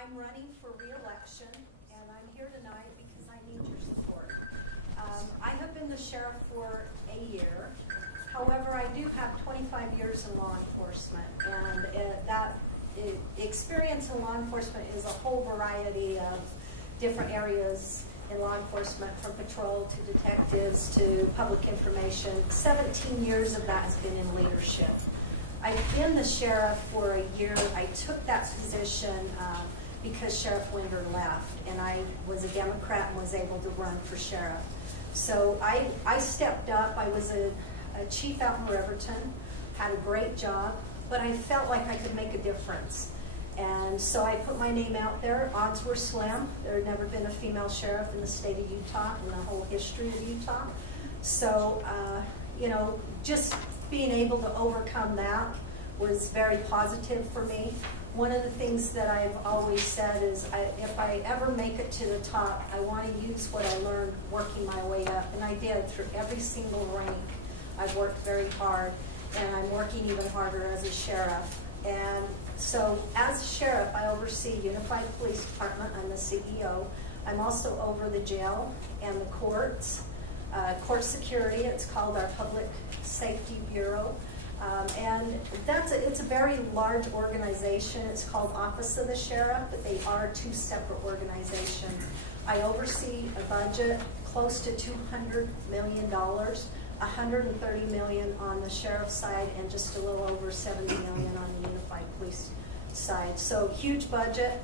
I'm running for re-election, and I'm here tonight because I need your support. I have been the sheriff for a year. However, I do have 25 years in law enforcement, and that experience in law enforcement is a whole variety of different areas in law enforcement, from patrol to detectives to public information. 17 years of that has been in leadership. I've been the sheriff for a year. I took that position because Sheriff Winder left, and I was a Democrat and was able to run for sheriff. So I stepped up. I was a chief out in Riverton, had a great job, but I felt like I could make a difference. And so I put my name out there. Odds were slim. There had never been a female sheriff in the state of Utah in the whole history of Utah. So, you know, just being able to overcome that was very positive for me. One of the things that I've always said is if I ever make it to the top, I want to use what I learned working my way up. And I did through every single rank. I've worked very hard, and I'm working even harder as a sheriff. And so as a sheriff, I oversee Unified Police Department. I'm the CEO. I'm also over the jail and the courts, court security. It's called our Public Safety Bureau. And it's a very large organization. It's called Office of the Sheriff, but they are two separate organizations. I oversee a budget close to $200 million, $130 million on the sheriff's side, and just a little over $70 million on the Unified Police side. So huge budget.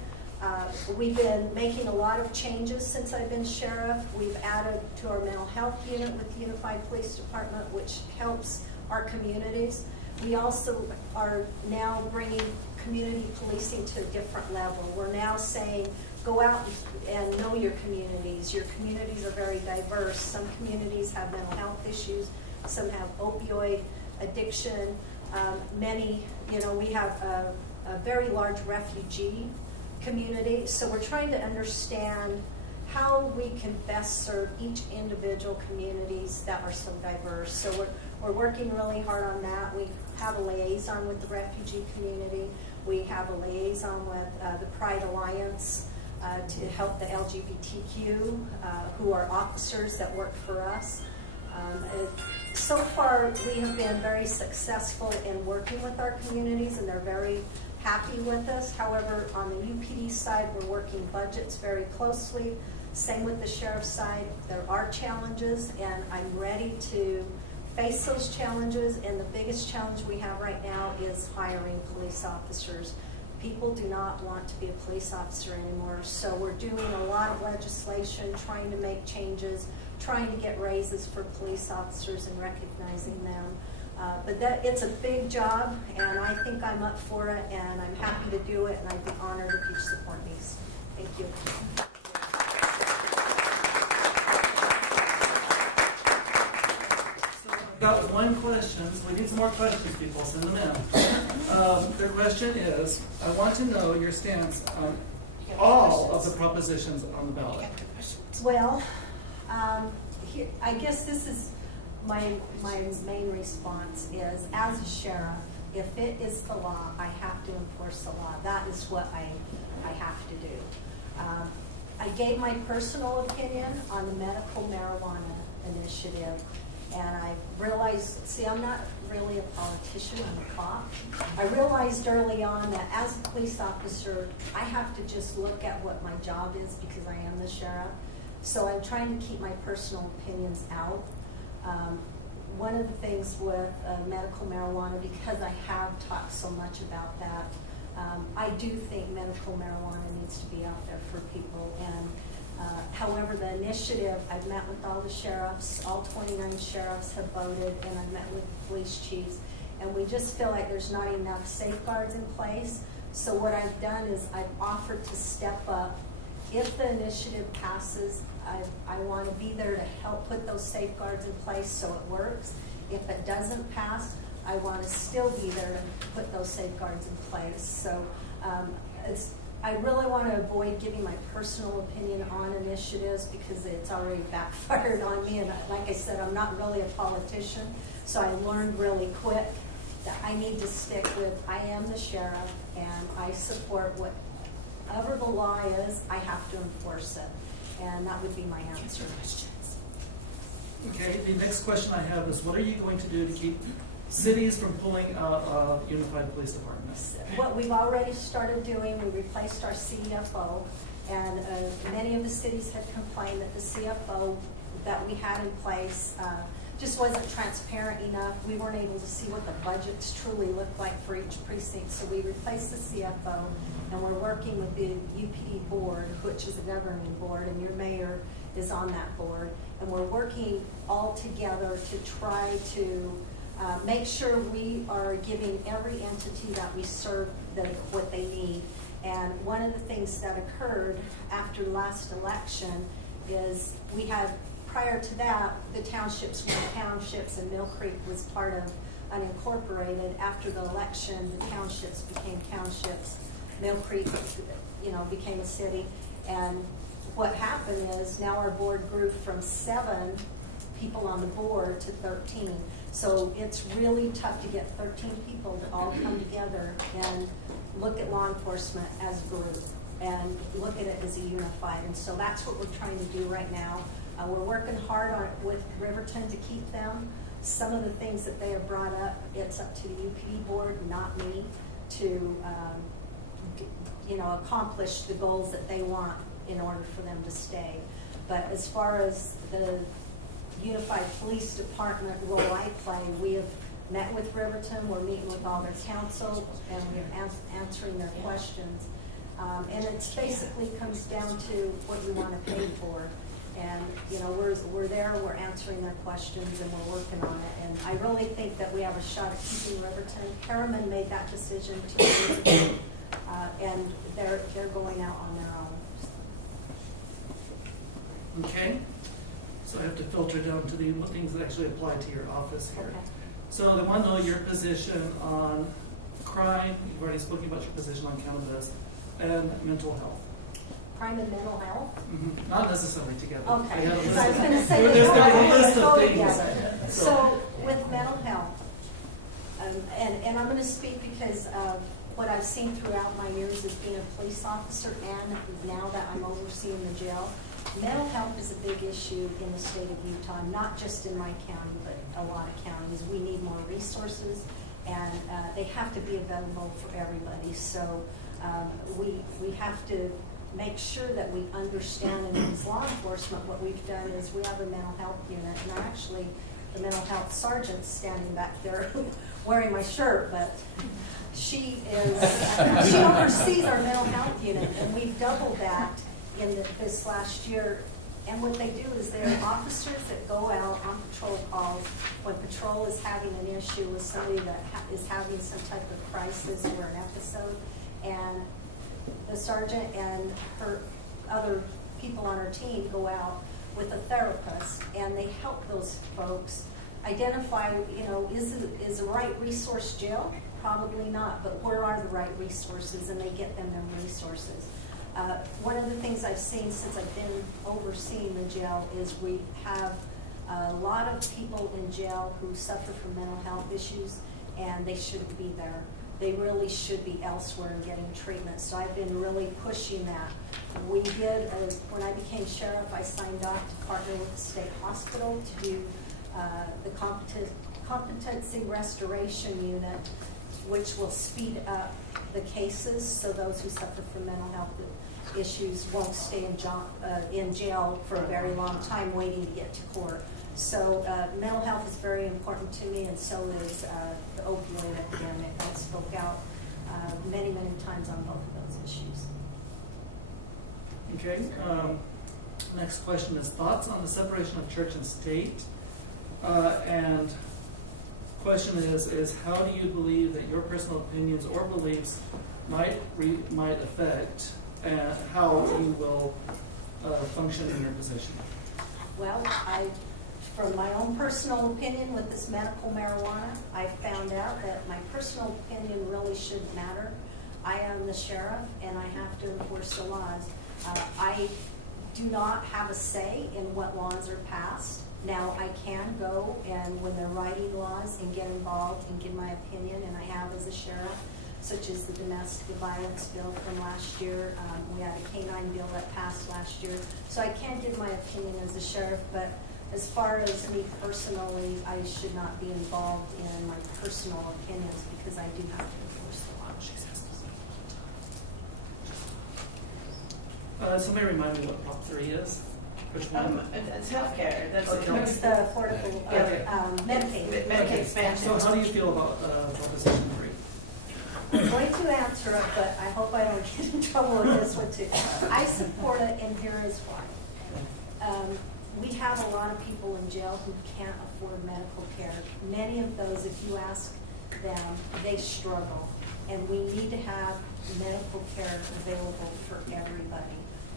We've been making a lot of changes since I've been sheriff. We've added to our mental health unit with the Unified Police Department, which helps our communities. We also are now bringing community policing to a different level. We're now saying, go out and know your communities. Your communities are very diverse. Some communities have mental health issues. Some have opioid addiction. Many, you know, we have a very large refugee community. So we're trying to understand how we can best serve each individual communities that are so diverse. So we're working really hard on that. We have a liaison with the refugee community. We have a liaison with the Pride Alliance to help the LGBTQ, who are officers that work for us. So far, we have been very successful in working with our communities, and they're very happy with us. However, on the UPD side, we're working budgets very closely. Same with the sheriff's side. There are challenges, and I'm ready to face those challenges. And the biggest challenge we have right now is hiring police officers. People do not want to be a police officer anymore. So we're doing a lot of legislation, trying to make changes, trying to get raises for police officers and recognizing them. But it's a big job, and I think I'm up for it, and I'm happy to do it, and I'd be honored if you support me. Thank you. Got one question. So we need some more questions, people. Send them in. The question is, I want to know your stance on all of the propositions on the ballot. Well, I guess this is my main response is, as a sheriff, if it is the law, I have to enforce the law. That is what I have to do. I gave my personal opinion on the medical marijuana initiative. And I realized, see, I'm not really a politician, I'm a cop. I realized early on that as a police officer, I have to just look at what my job is because I am the sheriff. So I'm trying to keep my personal opinions out. One of the things with medical marijuana, because I have talked so much about that, I do think medical marijuana needs to be out there for people. And however, the initiative, I've met with all the sheriffs, all 29 sheriffs have voted, and I've met with the police chiefs, and we just feel like there's not enough safeguards in place. So what I've done is I've offered to step up. If the initiative passes, I want to be there to help put those safeguards in place so it works. If it doesn't pass, I want to still be there to put those safeguards in place. So I really want to avoid giving my personal opinion on initiatives because it's already backfired on me. And like I said, I'm not really a politician, so I learned really quick that I need to stick with, I am the sheriff, and I support what whatever the law is, I have to enforce it. And that would be my answer. Okay, the next question I have is, what are you going to do to keep cities from pulling out of unified police department? What we've already started doing, we replaced our CFO, and many of the cities had complained that the CFO that we had in place just wasn't transparent enough. We weren't able to see what the budgets truly looked like for each precinct, so we replaced the CFO, and we're working with the UPD board, which is a governing board, and your mayor is on that board, and we're working all together to try to make sure we are giving every entity that we serve what they need. And one of the things that occurred after last election is we had, prior to that, the townships were townships and Mill Creek was part of unincorporated. After the election, the townships became townships. Mill Creek, became a city. And what happened is now our board grew from 7 people on the board to 13. So it's really tough to get 13 people to all come together and look at law enforcement as a group and look at it as a unified. And so that's what we're trying to do right now. We're working hard on it with Riverton to keep them. Some of the things that they have brought up, it's up to the UPD board, not me, to accomplish the goals that they want in order for them to stay. But as far as the unified police department role I play, we have met with Riverton, we're meeting with all their council, and we're answering their questions. And it basically comes down to what you want to pay for. And we're there, we're answering their questions, and we're working on it. And I really think that we have a shot at keeping Riverton. Harriman made that decision 2 years ago, and they're going out on their own. Okay, so I have to filter down to the things that actually apply to your office here. Okay. So I want to know your position on crime. You've already spoken about your position on cannabis and mental health. Crime and mental health? Mm-hmm. Not necessarily together. Okay, I got a because list I was going to of- say there's they a list go of things. together. So with mental health, and I'm going to speak because of what I've seen throughout my years as being a police officer and now that I'm overseeing the jail. Mental health is a big issue in the state of Utah, not just in my county, but a lot of counties. We need more resources, and they have to be available for everybody. So we have to make sure that we understand, and as law enforcement, what we've done is we have a mental health unit, and actually the mental health sergeant's standing back there wearing my shirt, but she oversees our mental health unit, and we've doubled that in this last year. And what they do is they're officers that go out on patrol calls when patrol is having an issue with somebody that is having some type of crisis or an episode, and the sergeant and her other people on her team go out with a therapist, and they help those folks identify, is the right resource jail? Probably not, but where are the right resources, and they get them their resources. One of the things I've seen since I've been overseeing the jail is we have a lot of people in jail who suffer from mental health issues, and they shouldn't be there. They really should be elsewhere and getting treatment. So I've been really pushing that. We did, when I became sheriff, I signed off to partner with the state hospital to do the competency restoration unit, which will speed up the cases so those who suffer from mental health issues won't stay in jail for a very long time waiting to get to court. So mental health is very important to me, and so is the opioid epidemic. I spoke out many, many times on both of those issues. Okay. Next question is thoughts on the separation of church and state. And question is how do you believe that your personal opinions or beliefs might affect how you will function in your position? Well, from my own personal opinion with this medical marijuana, I found out that my personal opinion really shouldn't matter. I am the sheriff, and I have to enforce the laws. I do not have a say in what laws are passed. Now, I can go and when they're writing laws and get involved and give my opinion, and I have as a sheriff. such as the domestic violence bill from last year. We had a K-9 bill that passed last year. So I can't give my opinion as a sheriff, but as far as me personally, I should not be involved in my personal opinions because I do have to enforce the law. Somebody remind me what Prop 3 is? Which one? It's healthcare. That's Okay. It's the affordable, Medicaid. Medicaid expansion. So how do you feel about Proposition 3? I'm going to answer it, but I hope I don't get in trouble with this one too. I support it, and here is why. We have a lot of people in jail who can't afford medical care. Many of those, if you ask them, they struggle. And we need to have medical care available for everybody.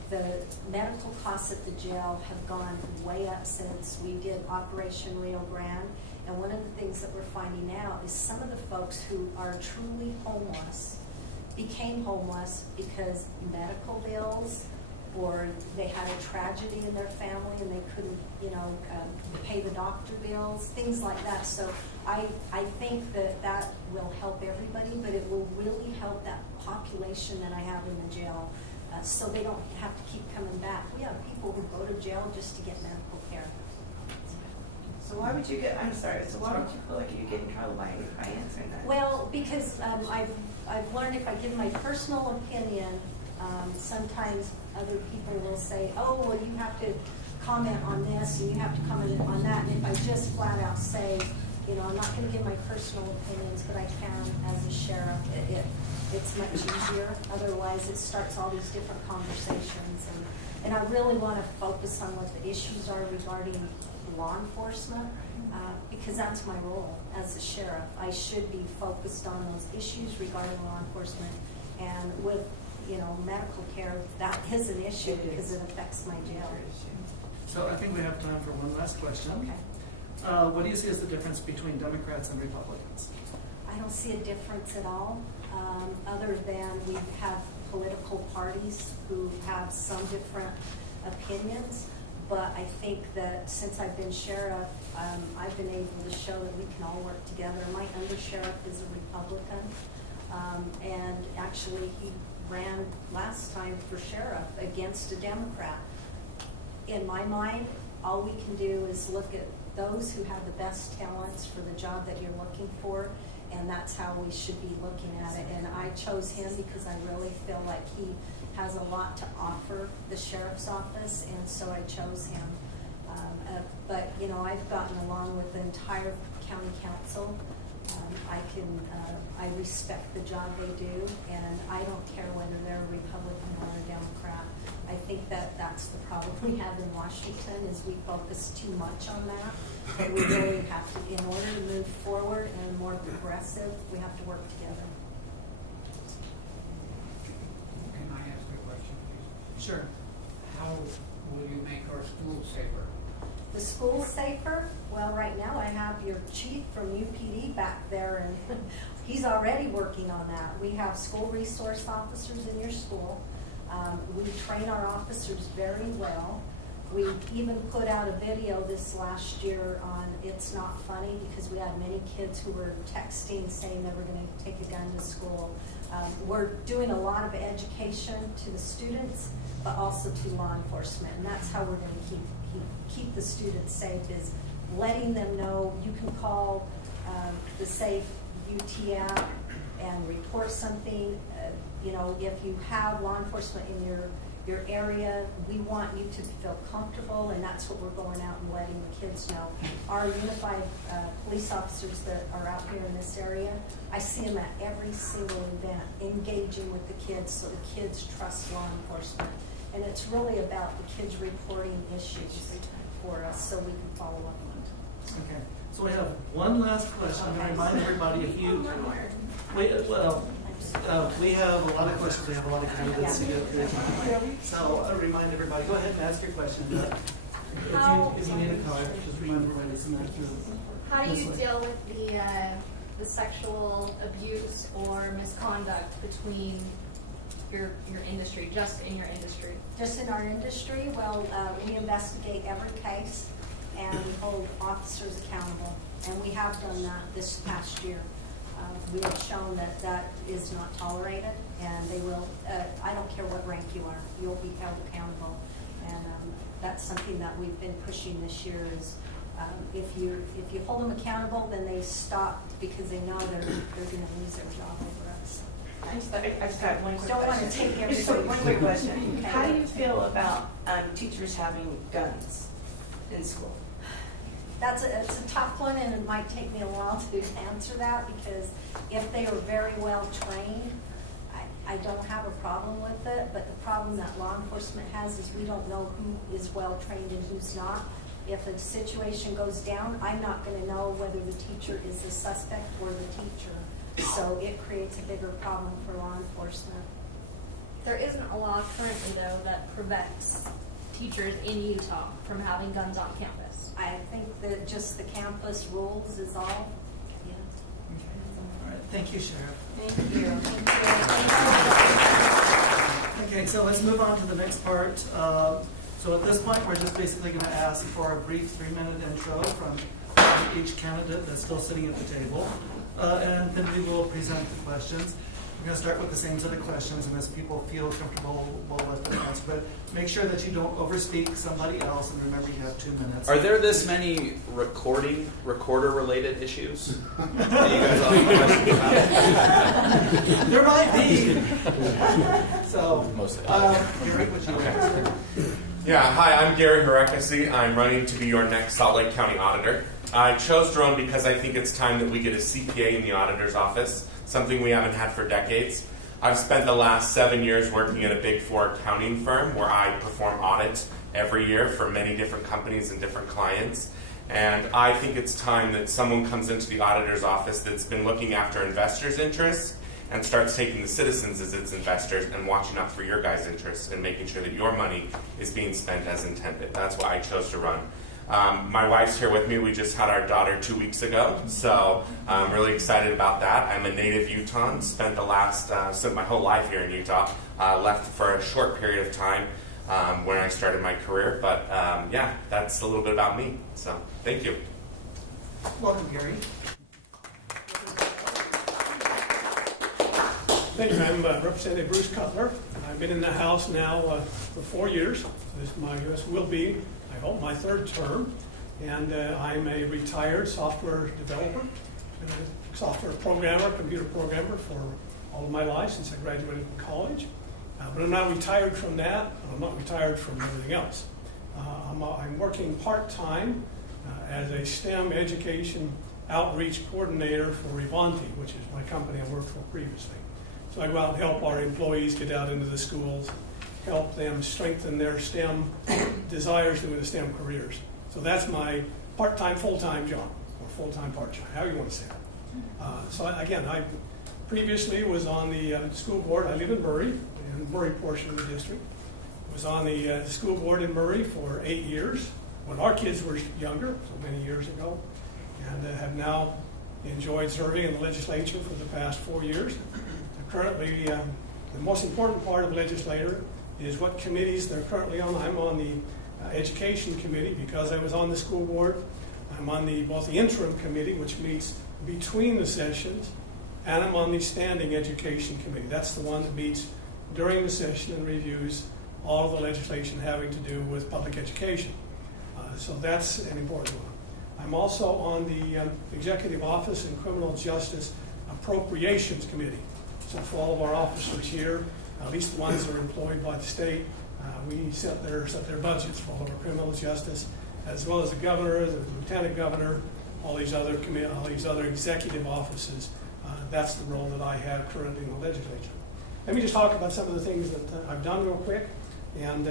The medical costs at the jail have gone way up since we did Operation Rio Grande. And one of the things that we're finding out is some of the folks who are truly homeless became homeless because medical bills, or they had a tragedy in their family and they couldn't, pay the doctor bills, things like that. So I think that will help everybody, but it will really help that population that I have in the jail, so they don't have to keep coming back. We have people who go to jail just to get medical care. So why would you I'm sorry, so why would you feel like you get in trouble by answering that? Well, because I've learned if I give my personal opinion, sometimes other people will say, oh, well, you have to comment on this and you have to comment on that. And if I just flat out say, I'm not going to give my personal opinions, but I can as a sheriff, it's much easier. Otherwise, it starts all these different conversations. And I really want to focus on what the issues are regarding law enforcement, because that's my role as a sheriff. I should be focused on those issues regarding law enforcement, and with medical care, that is an issue because it affects my jail. So I think we have time for one last question. Okay. What do you see as the difference between Democrats and Republicans? I don't see a difference at all, other than we have political parties who have some different opinions. But I think that since I've been sheriff, I've been able to show that we can all work together. My undersheriff is a Republican, and actually he ran last time for sheriff against a Democrat. In my mind, all we can do is look at those who have the best talents for the job that you're looking for, and that's how we should be looking at it. And I chose him because I really feel like he has a lot to offer the sheriff's office, and so I chose him. But I've gotten along with the entire county council. I respect the job they do, and I don't care whether they're a Republican or a Democrat. I think that's the problem we have in Washington, is we focus too much on that. But we really have to, in order to move forward and more progressive, we have to work together. Can I ask a question, please? Sure. How will you make our schools safer? The school safer? Well, right now I have your chief from UPD back there, and he's already working on that. We have school resource officers in your school. We train our officers very well. We even put out a video this last year on It's Not Funny, because we had many kids who were texting saying they were going to take a gun to school. We're doing a lot of education to the students, but also to law enforcement, and that's how we're going to keep the students safe, is letting them know you can call the Safe UT app and report something. If you have law enforcement in your area, we want you to feel comfortable, and that's what we're going out and letting the kids know. Our unified police officers that are out here in this area, I see them at every single event, engaging with the kids, so the kids trust law enforcement. And it's really about the kids reporting issues for us, so we can follow up on it. Okay. So we have one last question. I'm going to remind everybody, if you we have a lot of questions. We have a lot of candidates to get through. So I remind everybody, go ahead and ask your question. If you need a card, just remind everybody to send that through. How do you deal with the sexual abuse or misconduct between your industry, just in your industry? Just in our industry, well, we investigate every case and we hold officers accountable, and we have done that this past year. We have shown that that is not tolerated, and they will, I don't care what rank you are, you'll be held accountable. And that's something that we've been pushing this year is if you hold them accountable, then they stop because they know they're going to lose their job over us. I just got one quick Don't want to question. take Just everybody. one quick question. Okay. How do you feel about teachers having guns in school? It's a tough one, and it might take me a while to answer that, because if they are very well trained, I don't have a problem with it, but the problem that law enforcement has is we don't know who is well trained and who's not. If a situation goes down, I'm not going to know whether the teacher is the suspect or the teacher. So it creates a bigger problem for law enforcement. There isn't a law currently, though, that prevents teachers in Utah from having guns on campus. I think that just the campus rules is all. Yeah. All right, thank you, Sheriff. Thank you. Okay, so let's move on to the next part. So at this point, we're just basically going to ask for a brief 3-minute intro from each candidate that's still sitting at the table. And then we will present the questions. We're going to start with the same set of questions, and as people feel comfortable, we'll let them answer. But make sure that you don't overspeak somebody else, and remember you have 2 minutes. Are there this many recorder-related issues that you guys all have questions about? There might be. So, Most of it. Gary, would you like to? Yeah, hi, I'm Gary HRECKOSY. I'm running to be your next Salt Lake County Auditor. I chose to run because I think it's time that we get a CPA in the Auditor's office, something we haven't had for decades. I've spent the last 7 years working at a Big Four accounting firm where I perform audits every year for many different companies and different clients. And I think it's time that someone comes into the Auditor's office that's been looking after investors' interests and starts taking the citizens as its investors and watching out for your guys' interests and making sure that your money is being spent as intended. That's why I chose to run. My wife's here with me. We just had our daughter 2 weeks ago, so I'm really excited about that. I'm a native Utahn, spent my whole life here in Utah, left for a short period of time when I started my career, but yeah, that's a little bit about me, so thank you. Welcome, Gary. Thank you. I'm Representative Bruce Cutler. I've been in the House now for 4 years. This will be, I hope, my 3rd term. And I'm a retired software developer, software programmer, computer programmer for all of my life since I graduated from college. But I'm not retired from that. I'm not retired from everything else. I'm working part-time as a STEM education outreach coordinator for Rivanti, which is my company I worked for previously. So I go out and help our employees get out into the schools, help them strengthen their STEM desires doing the STEM careers. So that's my part-time, full-time job, or full-time, part-time, however you want to say it. So again, I previously was on the school board. I live in Murray portion of the district. Was on the school board in Murray for 8 years when our kids were younger, so many years ago, and have now enjoyed serving in the legislature for the past 4 years. Currently, the most important part of legislator is what committees they're currently on. I'm on the education committee because I was on the school board. I'm on both the interim committee, which meets between the sessions, and I'm on the standing education committee. That's the one that meets during the session and reviews all of the legislation having to do with public education. So that's an important one. I'm also on the Executive Office and Criminal Justice Appropriations Committee. So for all of our officers here, at least the ones that are employed by the state, we set their budgets for all of our criminal justice, as well as the governor, the lieutenant governor, all these other executive offices. That's the role that I have currently in the legislature. Let me just talk about some of the things that I've done real quick. And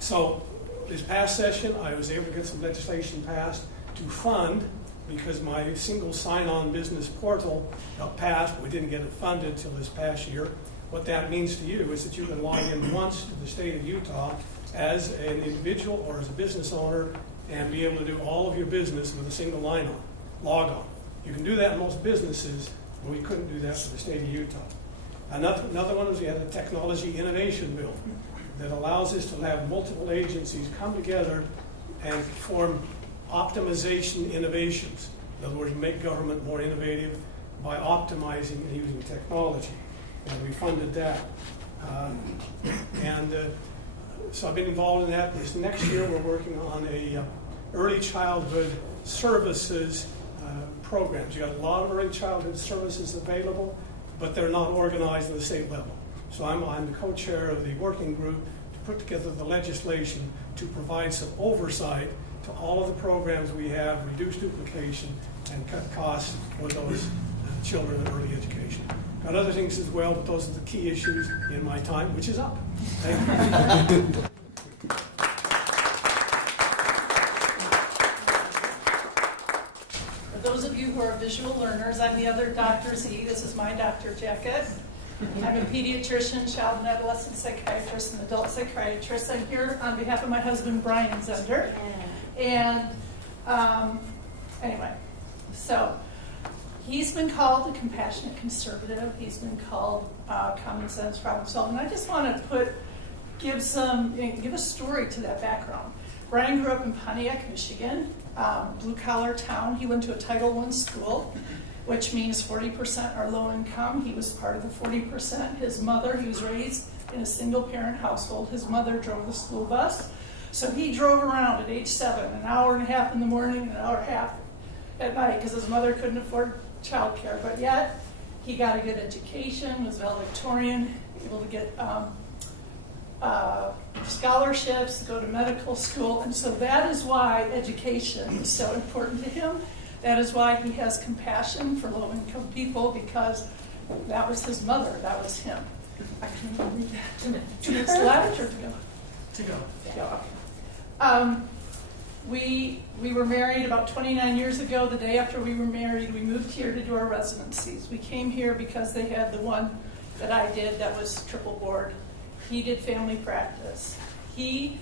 so this past session, I was able to get some legislation passed to fund, because my single sign-on business portal got passed, but we didn't get it funded until this past year. What that means to you is that you can log in once to the state of Utah as an individual or as a business owner and be able to do all of your business with a single log on. You can do that in most businesses, but we couldn't do that for the state of Utah. Another one is we had a technology innovation bill that allows us to have multiple agencies come together and form optimization innovations. In other words, make government more innovative by optimizing and using technology. And we funded that. So I've been involved in that. This next year we're working on a early childhood services programs. You got a lot of early childhood services available, but they're not organized at the state level. So I'm the co-chair of the working group to put together the legislation to provide some oversight to all of the programs we have, reduce duplication, and cut costs for those children in early education. Got other things as well, but those are the key issues in my time, which is up. Thank you. For those of you who are visual learners, I'm the other Dr. Z. This is my doctor jacket. I'm a pediatrician, child and adolescent psychiatrist, and adult psychiatrist. I'm here on behalf of my husband, Brian Zender. And anyway, so he's been called a compassionate conservative. He's been called common sense problem solving. I just want to give a story to that background. Brian grew up in Pontiac, Michigan, blue collar town. He went to a Title I school, which means 40% are low income. He was part of the 40%. His mother, he was raised in a single parent household. His mother drove the school bus. So he drove around at age 7, an hour and a half in the morning, an hour and a half at night, because his mother couldn't afford childcare. But yet, he got a good education, was valedictorian, able to get scholarships, to go to medical school. And so that is why education is so important to him. That is why he has compassion for low-income people, because that was his mother, that was him. I can't even read that. 2 minutes left or to go? To go. Yeah. We were married about 29 years ago. The day after we were married, we moved here to do our residencies. We came here because they had the one that I did that was triple board. He did family practice. He,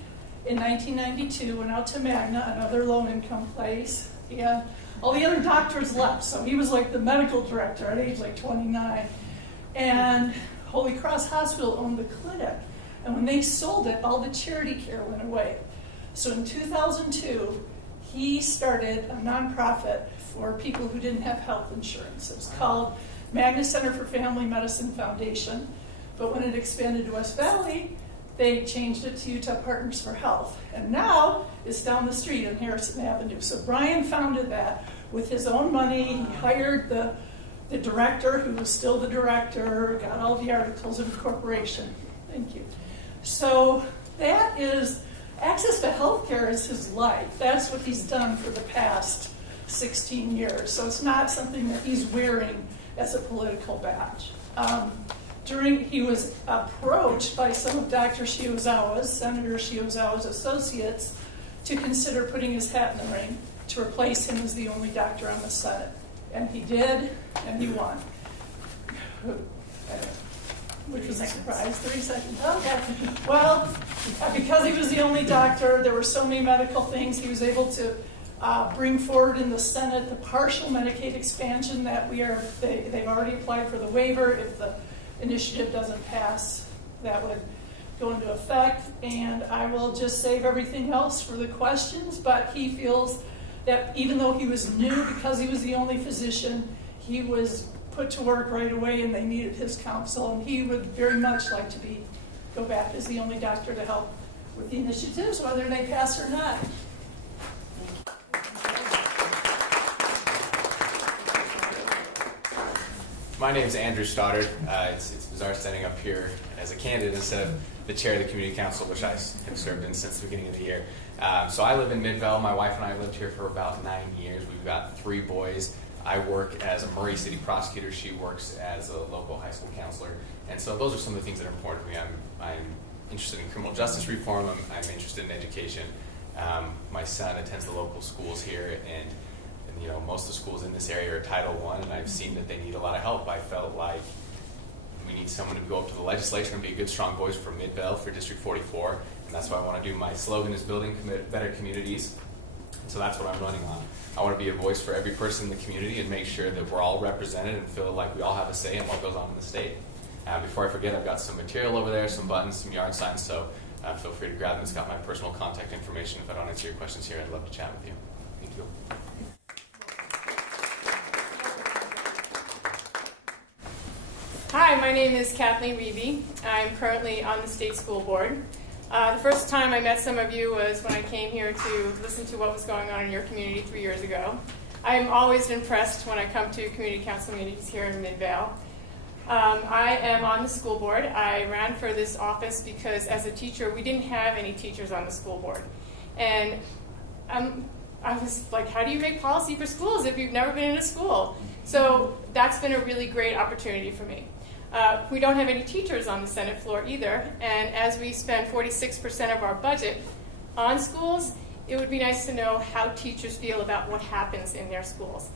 in 1992, went out to Magna, another low-income place. Yeah, all the other doctors left, so he was like the medical director at age like 29. And Holy Cross Hospital owned the clinic. And when they sold it, all the charity care went away. So in 2002, he started a nonprofit for people who didn't have health insurance. It was called Magna Center for Family Medicine Foundation. But when it expanded to West Valley, they changed it to Utah Partners for Health. And now it's down the street on Harrison Avenue. So Brian founded that with his own money. He hired the director, who was still the director, got all the articles of incorporation. Thank you. So that is, access to health care is his life. That's what he's done for the past 16 years. So it's not something that he's wearing as a political badge. He was approached by some of Dr. Shiozawa's, Senator Shiozawa's associates, to consider putting his hat in the ring to replace him as the only doctor on the Senate. And he did, and he won. Which was a surprise. 30 seconds. Okay. Well, because he was the only doctor, there were so many medical things, he was able to bring forward in the Senate the partial Medicaid expansion that they've already applied for the waiver. If the initiative doesn't pass, that would go into effect. And I will just save everything else for the questions, but he feels that even though he was new, because he was the only physician, he was put to work right away and they needed his counsel, and he would very much like to go back as the only doctor to help with the initiatives, whether they pass or not. My name is Andrew Stoddard. It's bizarre standing up here as a candidate instead of the chair of the community council, which I have served in since the beginning of the year. So I live in Midvale. My wife and I lived here for about 9 years. We've got 3 boys. I work as a Murray City prosecutor. She works as a local high school counselor. And so those are some of the things that are important to me. I'm interested in criminal justice reform. I'm interested in education. My son attends the local schools here, and you know, most of the schools in this area are Title I, and I've seen that they need a lot of help. I felt like we need someone to go up to the legislature and be a good, strong voice for Midvale, for District 44, and that's what I want to do. My slogan is building better communities, and so that's what I'm running on. I want to be a voice for every person in the community and make sure that we're all represented and feel like we all have a say in what goes on in the state. Before I forget, I've got some material over there, some buttons, some yard signs, so feel free to grab them. It's got my personal contact information. If I don't answer your questions here, I'd love to chat with you. Thank you. Hi, my name is Kathleen RIEBE. I'm currently on the state school board. The first time I met some of you was when I came here to listen to what was going on in your community 3 years ago. I'm always impressed when I come to community council meetings here in Midvale. I am on the school board. I ran for this office because as a teacher, we didn't have any teachers on the school board. And I was like, how do you make policy for schools if you've never been in a school? So that's been a really great opportunity for me. We don't have any teachers on the Senate floor either, and as we spend 46% of our budget on schools, it would be nice to know how teachers feel about what happens in their schools.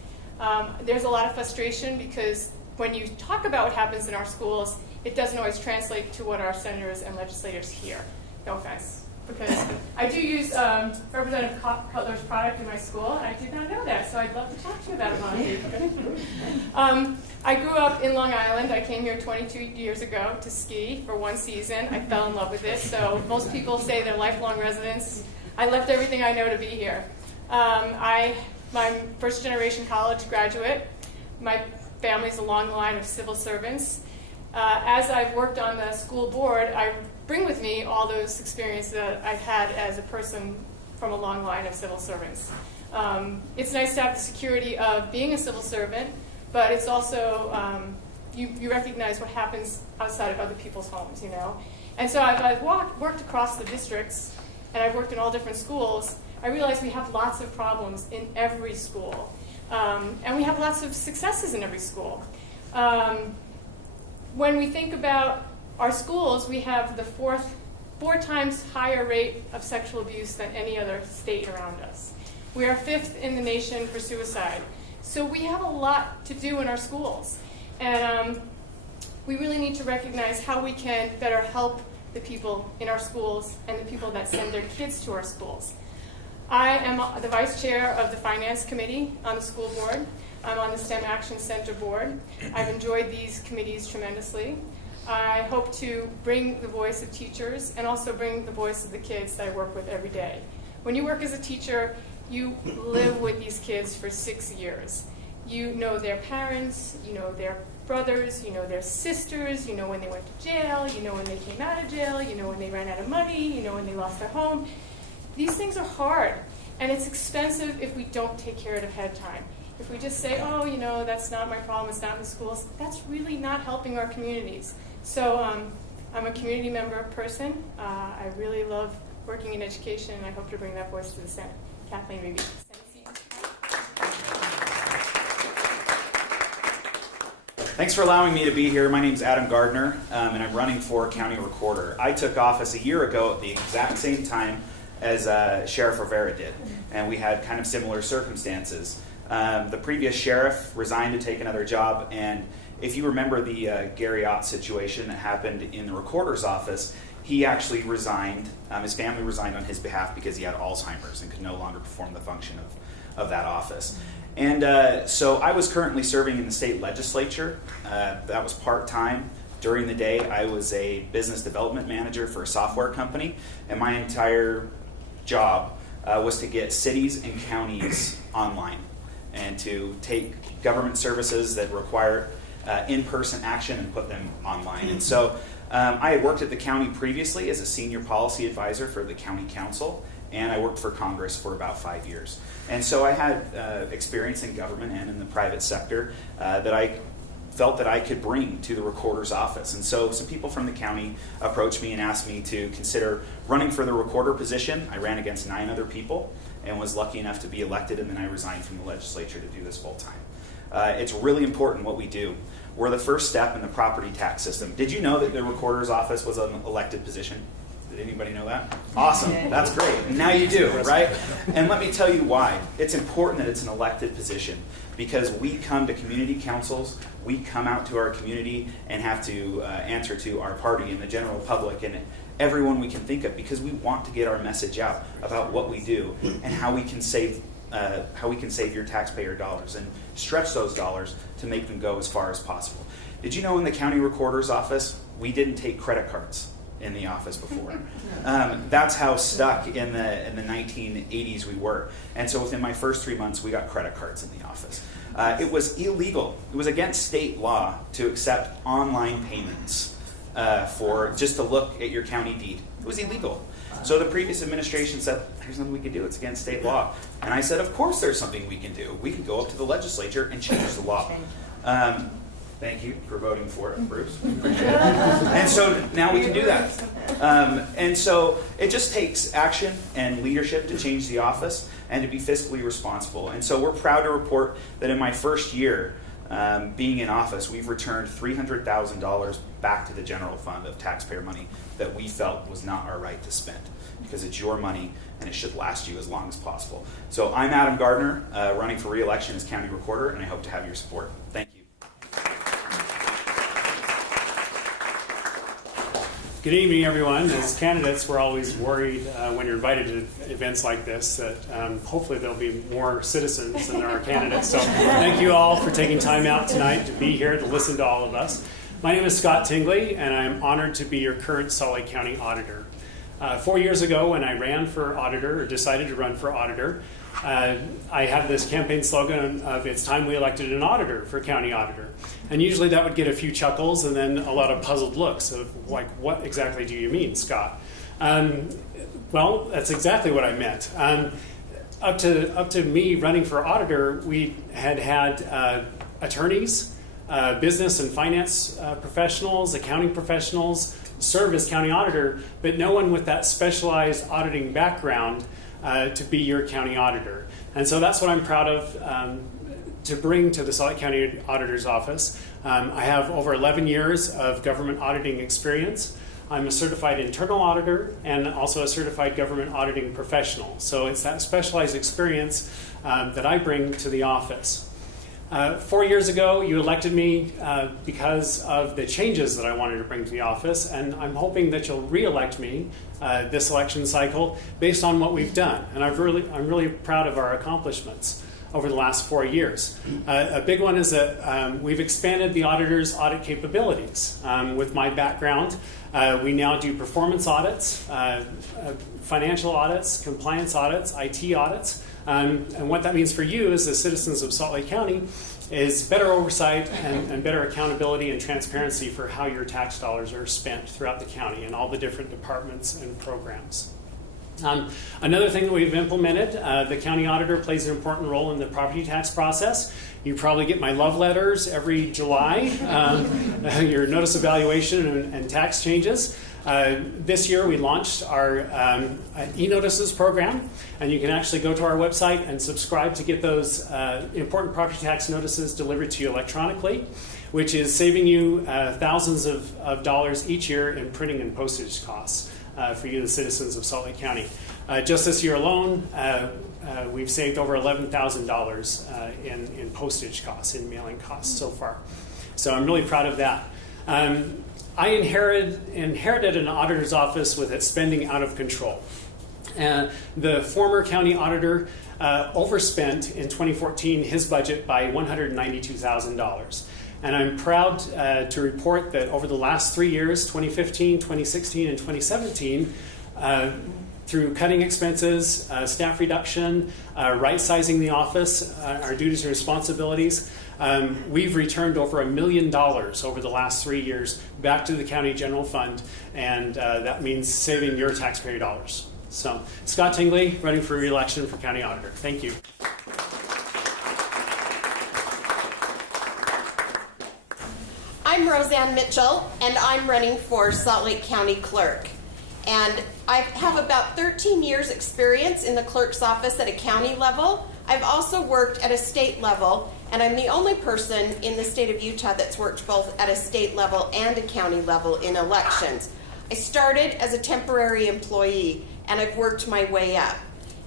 There's a lot of frustration because when you talk about what happens in our schools, it doesn't always translate to what our senators and legislators hear. No offense. Because I do use Representative Cutler's product in my school, and I did not know that, so I'd love to talk to you about it. I grew up in Long Island. I came here 22 years ago to ski for one season. I fell in love with it, so most people say they're lifelong residents. I left everything I know to be here. I'm first generation college graduate. My family's a long line of civil servants. As I've worked on the school board, I bring with me all those experiences that I've had as a person from a long line of civil servants. It's nice to have the security of being a civil servant, but it's also, you recognize what happens outside of other people's homes, you know? And so I've worked across the districts, and I've worked in all different schools. I realize we have lots of problems in every school, and we have lots of successes in every school. When we think about our schools, we have the four times higher rate of sexual abuse than any other state around us. We are 5th in the nation for suicide. So we have a lot to do in our schools. And we really need to recognize how we can better help the people in our schools and the people that send their kids to our schools. I am the vice chair of the finance committee on the school board. I'm on the STEM Action Center board. I've enjoyed these committees tremendously. I hope to bring the voice of teachers and also bring the voice of the kids that I work with every day. When you work as a teacher, you live with these kids for 6 years. You know their parents, you know their brothers, you know their sisters, you know when they went to jail, you know when they came out of jail, you know when they ran out of money, you know when they lost their home. These things are hard, and it's expensive if we don't take care of it ahead of time. If we just say, oh, you know, that's not my problem, it's not in the schools, that's really not helping our communities. So I'm a community member person. I really love working in education, and I hope to bring that voice to the Senate. Kathleen RIEBE. Thanks for allowing me to be here. My name's Adam Gardiner, and I'm running for county recorder. I took office a year ago at the exact same time as Sheriff Rivera did, and we had kind of similar circumstances. The previous sheriff resigned to take another job, and if you remember the Gary situation that happened in the recorder's office, he actually resigned. His family resigned on his behalf because he had Alzheimer's and could no longer perform the function of that office. And so I was currently serving in the state legislature. That was part-time. During the day, I was a business development manager for a software company, and my entire job was to get cities and counties online and to take government services that require in-person action and put them online. And so I had worked at the county previously as a senior policy advisor for the county council, and I worked for Congress for about 5 years. And so I had experience in government and in the private sector that I felt that I could bring to the recorder's office. And so some people from the county approached me and asked me to consider running for the recorder position. I ran against 9 other people and was lucky enough to be elected, and then I resigned from the legislature to do this full time. It's really important what we do. We're the first step in the property tax system. Did you know that the recorder's office was an elected position? Did anybody know that? Awesome, that's great. Now you do, right? And let me tell you why. It's important that it's an elected position because we come to community councils, we come out to our community and have to answer to our party and the general public and everyone we can think of because we want to get our message out about what we do and how we can save your taxpayer dollars and stretch those dollars to make them go as far as possible. Did you know in the county recorder's office, we didn't take credit cards in the office before? That's how stuck in the 1980s we were. And so within my first 3 months, we got credit cards in the office. It was illegal. It was against state law to accept online payments for just to look at your county deed. It was illegal. So the previous administration said, there's nothing we can do. It's against state law. And I said, of course there's something we can do. We can go up to the legislature and change the law. Thank you for voting for it, Bruce. We appreciate it. And so now we can do that. And so it just takes action and leadership to change the office and to be fiscally responsible. And so we're proud to report that in my first year being in office, we've returned $300,000 back to the general fund of taxpayer money that we felt was not our right to spend, because it's your money and it should last you as long as possible. So I'm Adam Gardiner, running for re-election as county recorder, and I hope to have your support. Thank you. Good evening, everyone. As candidates, we're always worried when you're invited to events like this that hopefully there'll be more citizens than there are candidates. So thank you all for taking time out tonight to be here to listen to all of us. My name is Scott Tingley, and I'm honored to be your current Salt Lake County Auditor. 4 years ago, when I ran for auditor, or decided to run for auditor, I had this campaign slogan of "It's time we elected an auditor for county auditor." And usually that would get a few chuckles and then a lot of puzzled looks of like, what exactly do you mean, Scott? Well, that's exactly what I meant. Up to me running for auditor, we had attorneys, business and finance professionals, accounting professionals serve as county auditor, but no one with that specialized auditing background to be your county auditor. And so that's what I'm proud of to bring to the Salt Lake County Auditor's Office. I have over 11 years of government auditing experience. I'm a certified internal auditor and also a certified government auditing professional. So it's that specialized experience that I bring to the office. 4 years ago, you elected me because of the changes that I wanted to bring to the office, and I'm hoping that you'll re-elect me this election cycle based on what we've done. And I'm really proud of our accomplishments over the last 4 years. A big one is that we've expanded the auditor's audit capabilities. With my background, we now do performance audits, financial audits, compliance audits, IT audits. And what that means for you as the citizens of Salt Lake County is better oversight and better accountability and transparency for how your tax dollars are spent throughout the county and all the different departments and programs. Another thing that we've implemented, the county auditor plays an important role in the property tax process. You probably get my love letters every July, your notice of evaluation and tax changes. This year we launched our e-notices program, and you can actually go to our website and subscribe to get those important property tax notices delivered to you electronically, which is saving you thousands of dollars each year in printing and postage costs for you, the citizens of Salt Lake County. Just this year alone, we've saved over $11,000 in postage costs, in mailing costs so far. So I'm really proud of that. I inherited an auditor's office with its spending out of control. The former county auditor overspent in 2014 his budget by $192,000. And I'm proud to report that over the last 3 years, 2015, 2016, and 2017, through cutting expenses, staff reduction, right-sizing the office, our duties and responsibilities, we've returned over $1 million over the last 3 years back to the county general fund, and that means saving your taxpayer dollars. So, Scott Tingley, running for re-election for county auditor. Thank you. I'm Roseanne Mitchell, and I'm running for Salt Lake County Clerk. And I have about 13 years experience in the clerk's office at a county level. I've also worked at a state level, and I'm the only person in the state of Utah that's worked both at a state level and a county level in elections. I started as a temporary employee, and I've worked my way up.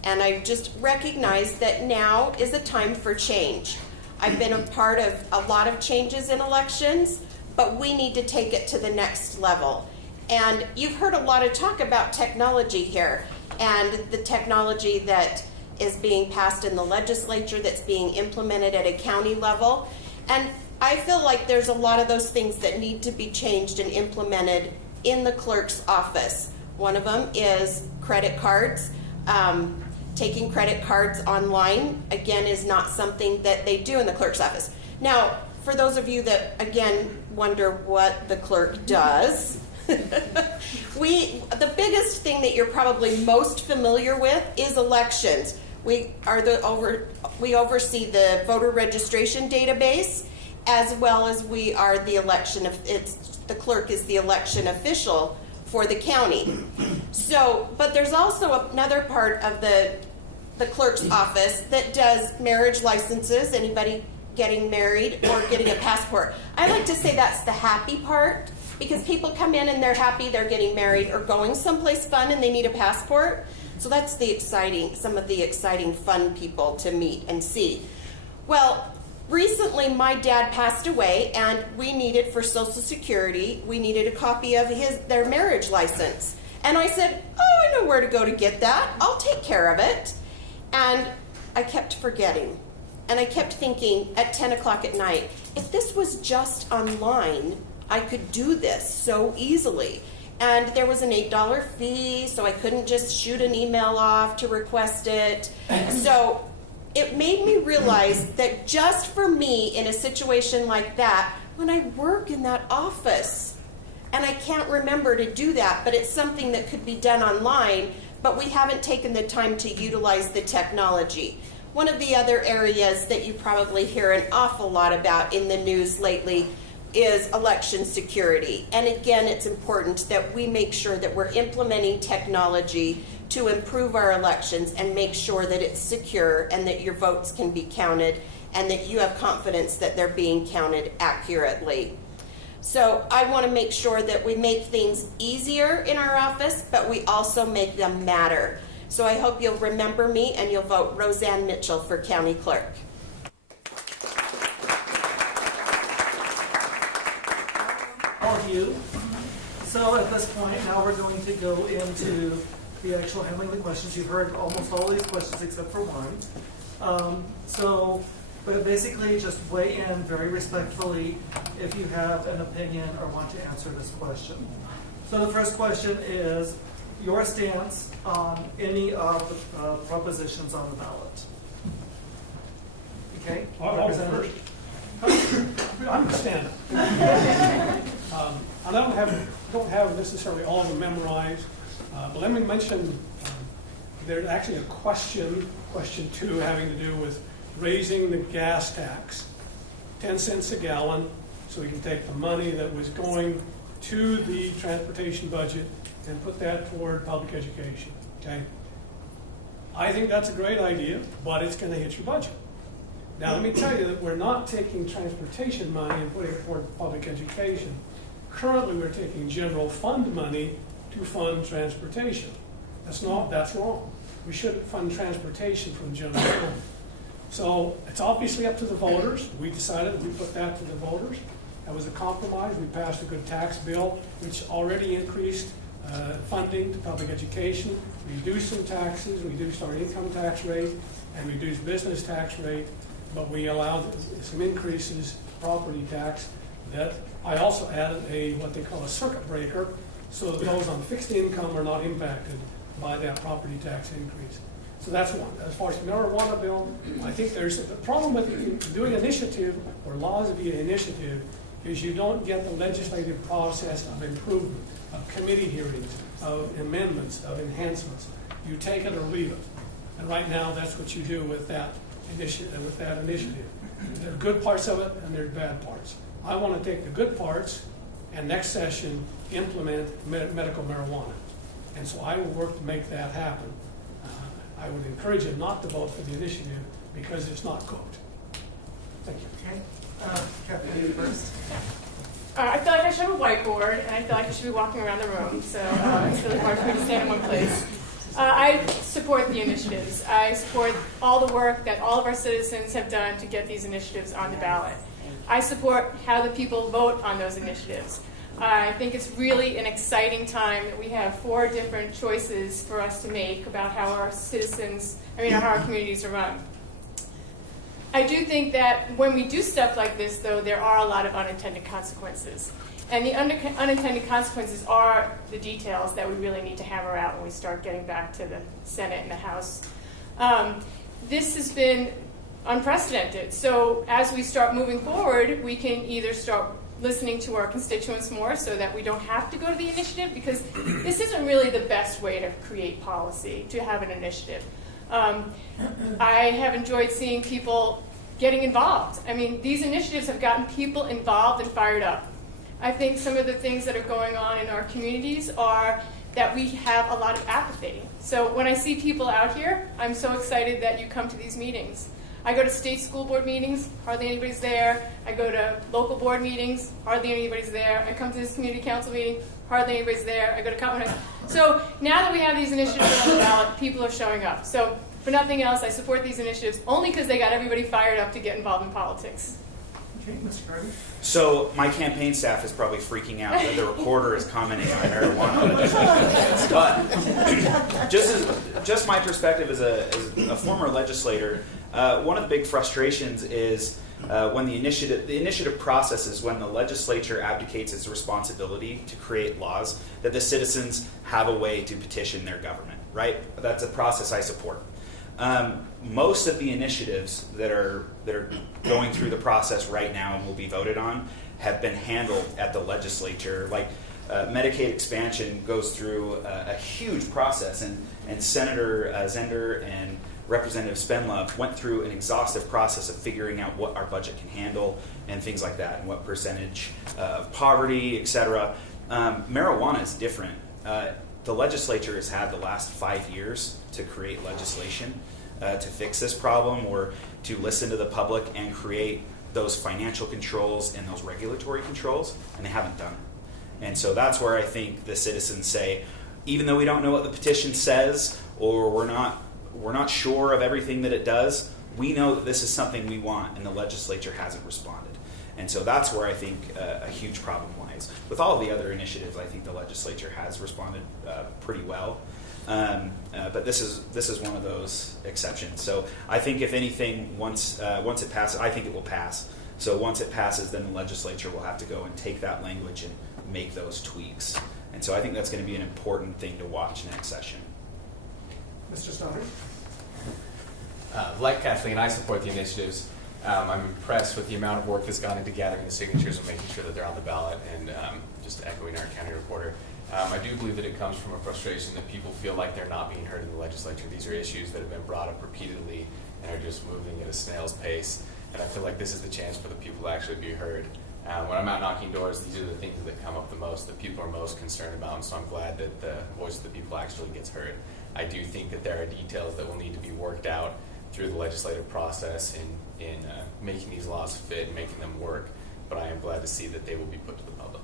And I've just recognized that now is a time for change. I've been a part of a lot of changes in elections, but we need to take it to the next level. And you've heard a lot of talk about technology here, and the technology that is being passed in the legislature, that's being implemented at a county level. And I feel like there's a lot of those things that need to be changed and implemented in the clerk's office. One of them is credit cards. taking credit cards online, again, is not something that they do in the clerk's office. Now, for those of you that, again, wonder what the clerk does, the biggest thing that you're probably most familiar with is elections. We oversee the voter registration database, as well as we are the the clerk is the election official for the county. So, but there's also another part of the clerk's office that does marriage licenses, anybody getting married or getting a passport. I like to say that's the happy part, because people come in and they're happy they're getting married or going someplace fun and they need a passport. So that's some of the exciting fun people to meet and see. Well, recently my dad passed away, and we needed, for Social Security, we needed a copy of their marriage license. And I said, oh, I know where to go to get that. I'll take care of it. And I kept forgetting. And I kept thinking at 10 o'clock at night, if this was just online, I could do this so easily. And there was an $8 fee, so I couldn't just shoot an email off to request it. So it made me realize that just for me, in a situation like that, when I work in that office, and I can't remember to do that, but it's something that could be done online, but we haven't taken the time to utilize the technology. One of the other areas that you probably hear an awful lot about in the news lately is election security. And again, it's important that we make sure that we're implementing technology to improve our elections and make sure that it's secure and that your votes can be counted and that you have confidence that they're being counted accurately. So I want to make sure that we make things easier in our office, but we also make them matter. So I hope you'll remember me and you'll vote Roseanne Mitchell for County Clerk. All of you. So at this point, now we're going to go into the actual handling the questions. You've heard almost all these questions except for one. But basically just weigh in very respectfully if you have an opinion or want to answer this question. So the first question is your stance on any of the propositions on the ballot. Okay? Representative. I'm a stand-up. I don't have necessarily all of them memorized, but let me mention there's actually a question 2, having to do with raising the gas tax 10 cents a gallon, so we can take the money that was going to the transportation budget and put that toward public education. Okay? I think that's a great idea, but it's going to hit your budget. Now, let me tell you that we're not taking transportation money and putting it toward public education. Currently, we're taking general fund money to fund transportation. That's wrong. We shouldn't fund transportation from general fund. So it's obviously up to the voters. We decided we put that to the voters. That was a compromise. We passed a good tax bill, which already increased funding to public education, reduced some taxes, reduced our income tax rate, and reduced business tax rate. But we allowed some increases to property tax. That I also added what they call a circuit breaker, so that those on fixed income are not impacted by that property tax increase. So that's one. As far as the marijuana bill, I think there's a problem with doing initiative or laws via initiative is you don't get the legislative process of improvement, of committee hearings, of amendments, of enhancements. You take it or leave it. And right now, that's what you do with that initiative. There are good parts of it and there are bad parts. I want to take the good parts and next session implement medical marijuana. And so I will work to make that happen. I would encourage you not to vote for the initiative because it's not cooked. Thank you. Okay. Kathy, you first. I feel like I should have a whiteboard, and I feel like I should be walking around the room, so it's really hard for me to stand in one place. I support the initiatives. I support all the work that all of our citizens have done to get these initiatives on the ballot. I support how the people vote on those initiatives. I think it's really an exciting time that we have 4 different choices for us to make about how our how our communities are run. I do think that when we do stuff like this, though, there are a lot of unintended consequences. And the unintended consequences are the details that we really need to hammer out when we start getting back to the Senate and the House This has been unprecedented. So as we start moving forward, we can either start listening to our constituents more so that we don't have to go to the initiative, because this isn't really the best way to create policy, to have an initiative. I have enjoyed seeing people getting involved. I mean, these initiatives have gotten people involved and fired up. I think some of the things that are going on in our communities are that we have a lot of apathy. So when I see people out here, I'm so excited that you come to these meetings. I go to state school board meetings, hardly anybody's there. I go to local board meetings, hardly anybody's there. I come to this community council meeting, hardly anybody's there. I go to conference. So now that we have these initiatives on the ballot, people are showing up. So for nothing else, I support these initiatives only because they got everybody fired up to get involved in politics. Okay, Mr. Gardy? So my campaign staff is probably freaking out that the recorder is commenting on marijuana. But just my perspective as a former legislator, one of the big frustrations is when the initiative process is when the legislature abdicates its responsibility to create laws, that the citizens have a way to petition their government, right? That's a process I support. Most of the initiatives that are going through the process right now and will be voted on have been handled at the legislature. Like Medicaid expansion goes through a huge process, and Senator Zender and Representative Spenlove went through an exhaustive process of figuring out what our budget can handle and things like that, and what percentage of poverty, etc. Marijuana is different. The legislature has had the last 5 years to create legislation to fix this problem, or to listen to the public and create those financial controls and those regulatory controls, and they haven't done it. And so that's where I think the citizens say, even though we don't know what the petition says, or we're not sure of everything that it does, we know that this is something we want, and the legislature hasn't responded. And so that's where I think a huge problem lies. With all of the other initiatives, I think the legislature has responded pretty well. But this is one of those exceptions. So I think if anything, once it passes, I think it will pass. So once it passes, then the legislature will have to go and take that language and make those tweaks. And so I think that's going to be an important thing to watch next session. Mr. Stoddard? Like Kathleen, I support the initiatives. I'm impressed with the amount of work that's gone into gathering the signatures and making sure that they're on the ballot, and just echoing our county reporter. I do believe that it comes from a frustration that people feel like they're not being heard in the legislature. These are issues that have been brought up repeatedly and are just moving at a snail's pace. And I feel like this is the chance for the people to actually be heard. When I'm out knocking doors, these are the things that come up the most, that people are most concerned about, and so I'm glad that the voice of the people actually gets heard. I do think that there are details that will need to be worked out through the legislative process in making these laws fit and making them work, but I am glad to see that they will be put to the public.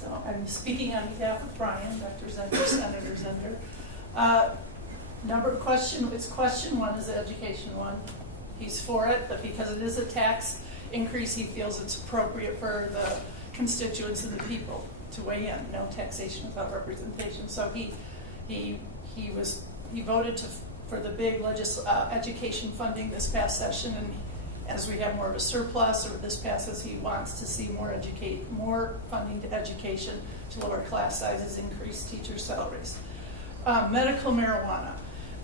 So I'm speaking on behalf of Brian, Dr. Zender, Senator Zender. It's question one is the education one. He's for it, but because it is a tax increase, he feels it's appropriate for the constituents and the people to weigh in. No taxation without representation. So he voted for the big education funding this past session, and as we have more of a surplus, or this passes, he wants to see more funding to education, to lower class sizes, increase teacher salaries. Medical marijuana.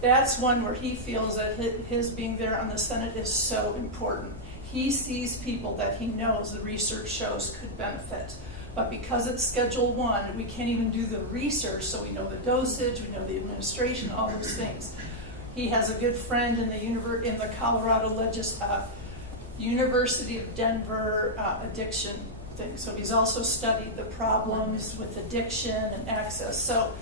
That's one where he feels that his being there on the Senate is so important. He sees people that he knows the research shows could benefit. But because it's Schedule 1, we can't even do the research, so we know the dosage, we know the administration, all those things. He has a good friend in the Colorado University of Denver addiction thing. So he's also studied the problems with addiction and access. So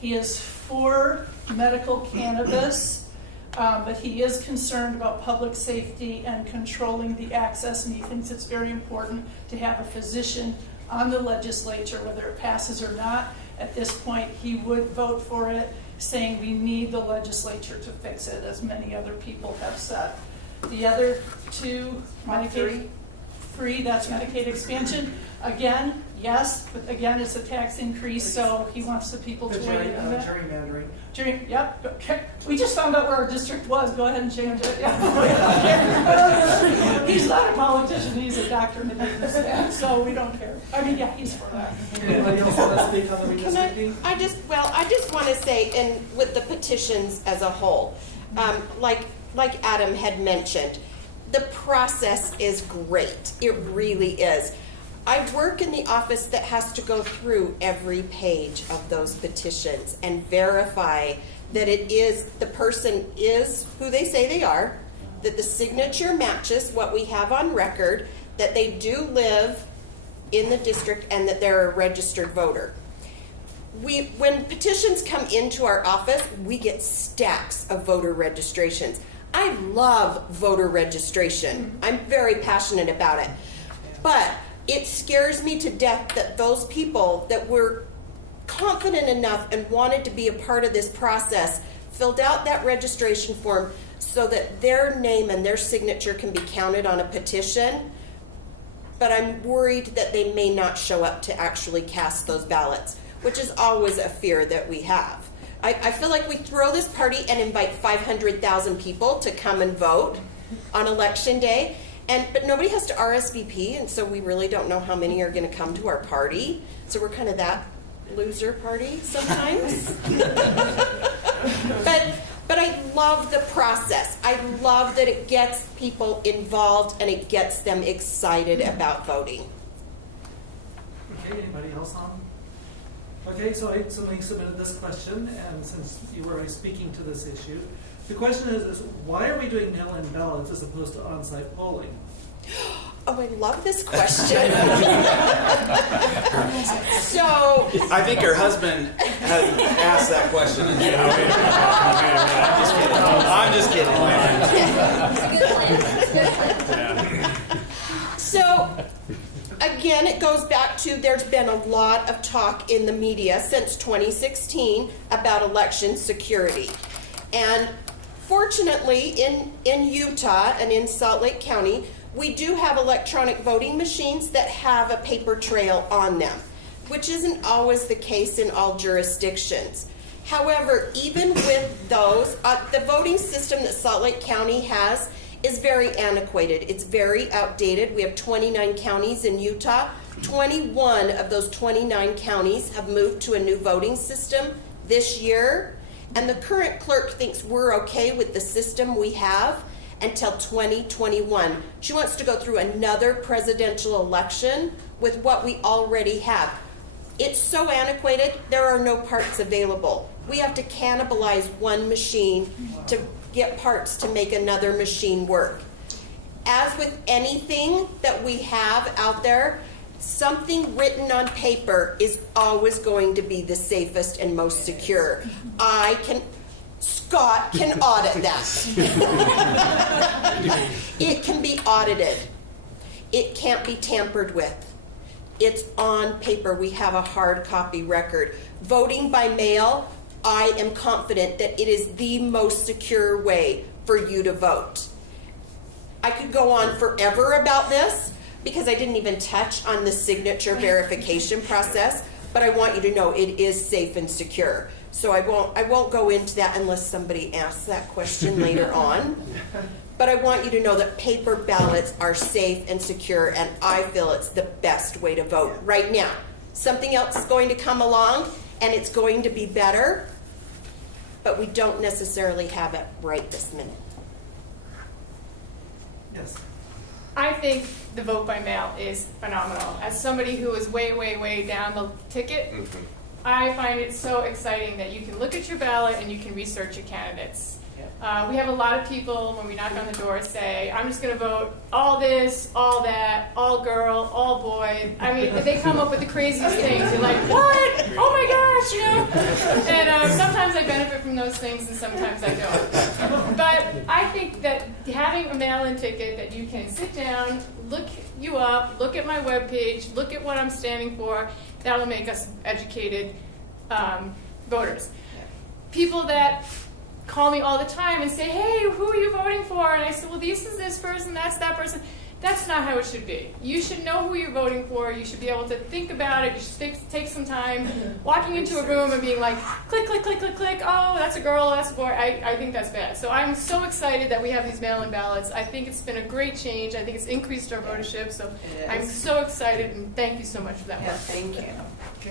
he is for medical cannabis, but he is concerned about public safety and controlling the access, and he thinks it's very important to have a physician on the legislature, whether it passes or not. At this point, he would vote for it, saying we need the legislature to fix it, as many other people have said. The other two, Medicaid, free, that's Medicaid expansion. Again, yes, but again, it's a tax increase, so he wants the people to weigh in on that. Gerrymandering. Yep, okay. We just found out where our district was, go ahead and change it. Yeah. He's not a politician, he's a doctor in the business, so we don't care. I mean, yeah, he's for that. Anybody else want to speak on the redistricting? I just want to say, and with the petitions as a whole, like Adam had mentioned, the process is great. It really is. I work in the office that has to go through every page of those petitions and verify that the person is who they say they are, that the signature matches what we have on record, that they do live in the district, and that they're a registered voter. When petitions come into our office, we get stacks of voter registrations. I love voter registration. I'm very passionate about it. But it scares me to death that those people that were confident enough and wanted to be a part of this process filled out that registration form so that their name and their signature can be counted on a petition. But I'm worried that they may not show up to actually cast those ballots, which is always a fear that we have. I feel like we throw this party and invite 500,000 people to come and vote on election day, but nobody has to RSVP, and so we really don't know how many are going to come to our party. So we're kind of that loser party sometimes. But I love the process. I love that it gets people involved and it gets them excited about voting. Okay, anybody else on? Okay, so somebody submitted this question, and since you were speaking to this issue, the question is why are we doing mail-in ballots as opposed to on-site polling? Oh, I love this question. So I think your husband had asked that question. I'm just kidding. So, again, it goes back to there's been a lot of talk in the media since 2016 about election security. And fortunately, in Utah and in Salt Lake County, we do have electronic voting machines that have a paper trail on them, which isn't always the case in all jurisdictions. However, even with those, the voting system that Salt Lake County has is very antiquated. It's very outdated. We have 29 counties in Utah. 21 of those 29 counties have moved to a new voting system this year, and the current clerk thinks we're okay with the system we have until 2021. She wants to go through another presidential election with what we already have. It's so antiquated, there are no parts available. We have to cannibalize one machine to get parts to make another machine work. As with anything that we have out there, something written on paper is always going to be the safest and most secure. Scott can audit that. It can be audited. It can't be tampered with. It's on paper. We have a hard copy record. Voting by mail, I am confident that it is the most secure way for you to vote. I could go on forever about this because I didn't even touch on the signature verification process, but I want you to know it is safe and secure. So I won't go into that unless somebody asks that question later on. But I want you to know that paper ballots are safe and secure, and I feel it's the best way to vote right now. Something else is going to come along, and it's going to be better, but we don't necessarily have it right this minute. Yes. I think the vote by mail is phenomenal. As somebody who is way, way, way down the ticket, I find it so exciting that you can look at your ballot and you can research your candidates. We have a lot of people, when we knock on the door, say, I'm just going to vote all this, all that, all girl, all boy. I mean, they come up with the craziest things. You're like, what? Oh my gosh, you know? And sometimes I benefit from those things and sometimes I don't. But I think that having a mail-in ticket that you can sit down, look you up, look at my webpage, look at what I'm standing for, that will make us educated voters. People that call me all the time and say, hey, who are you voting for? And I said, well, this is this person, that's that person. That's not how it should be. You should know who you're voting for. You should be able to think about it. You should take some time walking into a room and being like, click, click, click, click, click. Oh, that's a girl, that's a boy. I think that's bad. So I'm so excited that we have these mail-in ballots. I think it's been a great change. I think it's increased our votership. So I'm so excited, and thank you so much for that work. Thank you.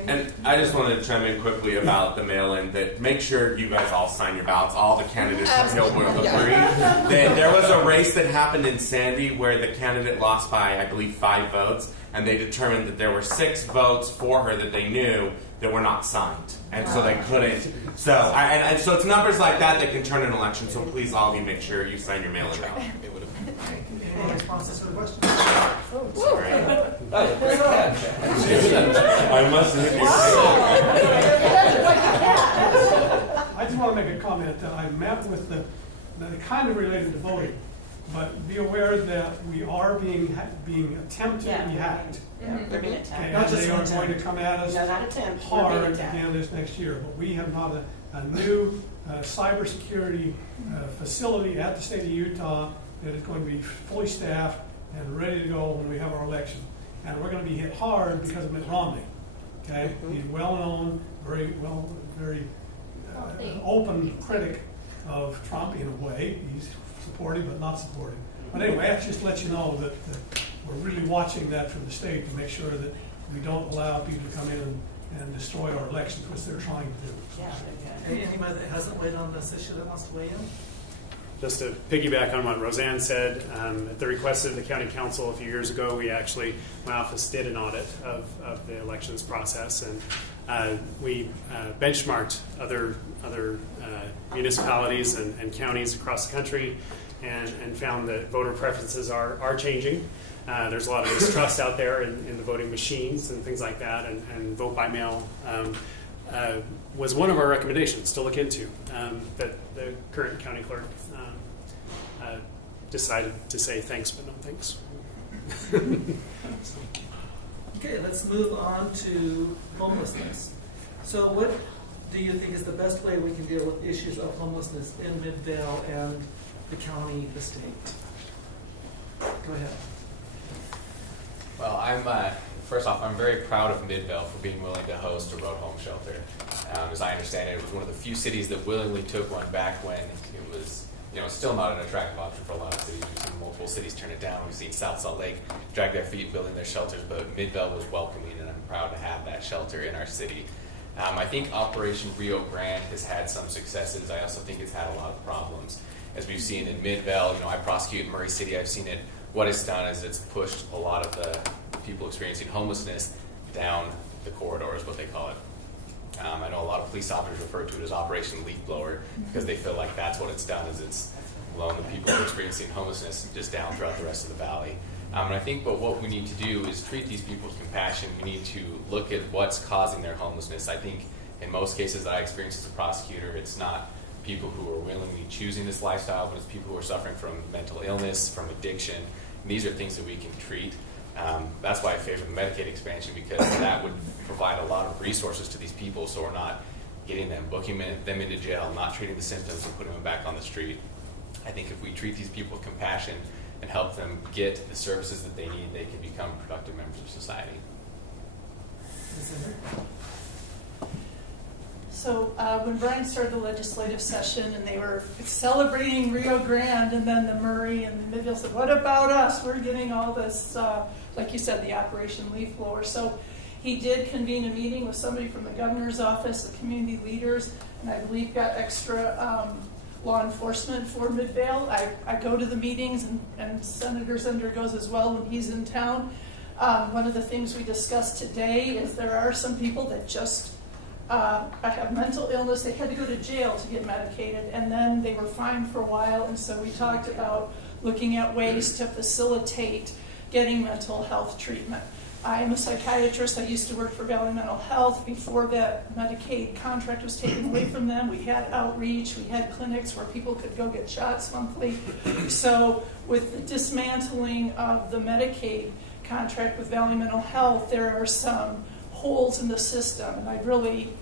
And I just wanted to chime in quickly about the mail-in, that make sure you guys all sign your ballots. All the candidates will agree. That there was a race that happened in Sandy where the candidate lost by, I believe, 5 votes, and they determined that there were 6 votes for her that they knew that were not signed, and so they couldn't. So, and so it's numbers like that that can turn an election. So please, all of you, make sure you sign your mail-in ballot. Any more responses to the question? Sorry. I must have hit you. I just want to make a comment that I met with the kind of related to voting, but be aware that we are being attempted to be hacked. They're being attacked. And they are going to come at us No, not attempt. hard again this next year. But we have not a new cybersecurity facility at the state of Utah that is going to be fully staffed and ready to go when we have our election. And we're going to be hit hard because of Mitt Romney. Okay, he's well known, very open critic of Trump in a way. He's supportive but not supportive. But anyway, that's just to let you know that we're really watching that from the state to make sure that we don't allow people to come in and destroy our elections, which they're trying to do. Anybody that hasn't weighed on this issue that wants to weigh in? Just to piggyback on what ROZAN said, at the request of the county council a few years ago, my office did an audit of the elections process, and we benchmarked other municipalities and counties across the country, and found that voter preferences are changing. There's a lot of mistrust out there in the voting machines and things like that, and vote by mail was one of our recommendations to look into, that the current county clerk decided to say thanks but no thanks. Okay, let's move on to homelessness. So what do you think is the best way we can deal with issues of homelessness in Midvale and the county, the state? Go ahead. Well, first off, I'm very proud of Midvale for being willing to host a road home shelter. As I understand it was one of the few cities that willingly took one back when it was, still not an attractive option for a lot of cities. We've seen multiple cities turn it down. We've seen South Salt Lake drag their feet building their shelters, but Midvale was welcoming, and I'm proud to have that shelter in our city. I think Operation Rio Grande has had some successes. I also think it's had a lot of problems. As we've seen in Midvale, I prosecute in Murray City. I've seen it. What it's done is it's pushed a lot of the people experiencing homelessness down the corridor, is what they call it. I know a lot of police officers refer to it as Operation Leaf Blower because they feel like that's what it's done, is it's blown the people who are experiencing homelessness just down throughout the rest of the valley. And I think what we need to do is treat these people with compassion. We need to look at what's causing their homelessness. I think in most cases that I experience as a prosecutor, it's not people who are willingly choosing this lifestyle, but it's people who are suffering from mental illness, from addiction. And these are things that we can treat. That's why I favor the Medicaid expansion, because that would provide a lot of resources to these people, so we're not getting them, booking them into jail, not treating the symptoms and putting them back on the street. I think if we treat these people with compassion and help them get the services that they need, they can become productive members of society. So when Brian started the legislative session and they were celebrating Rio Grande, and then the Murray and the Midvale said, what about us? We're getting all this, like you said, the Operation Leaf Blower. So he did convene a meeting with somebody from the governor's office, the community leaders, and I believe got extra law enforcement for Midvale. I go to the meetings, and Senator Zender goes as well when he's in town. One of the things we discussed today is there are some people that just have mental illness. They had to go to jail to get medicated, and then they were fine for a while, and so we talked about looking at ways to facilitate getting mental health treatment. I am a psychiatrist. I used to work for Valley Mental Health. Before that Medicaid contract was taken away from them, we had outreach, we had clinics where people could go get shots monthly. So with the dismantling of the Medicaid contract with Valley Mental Health, there are some holes in the system, and I really,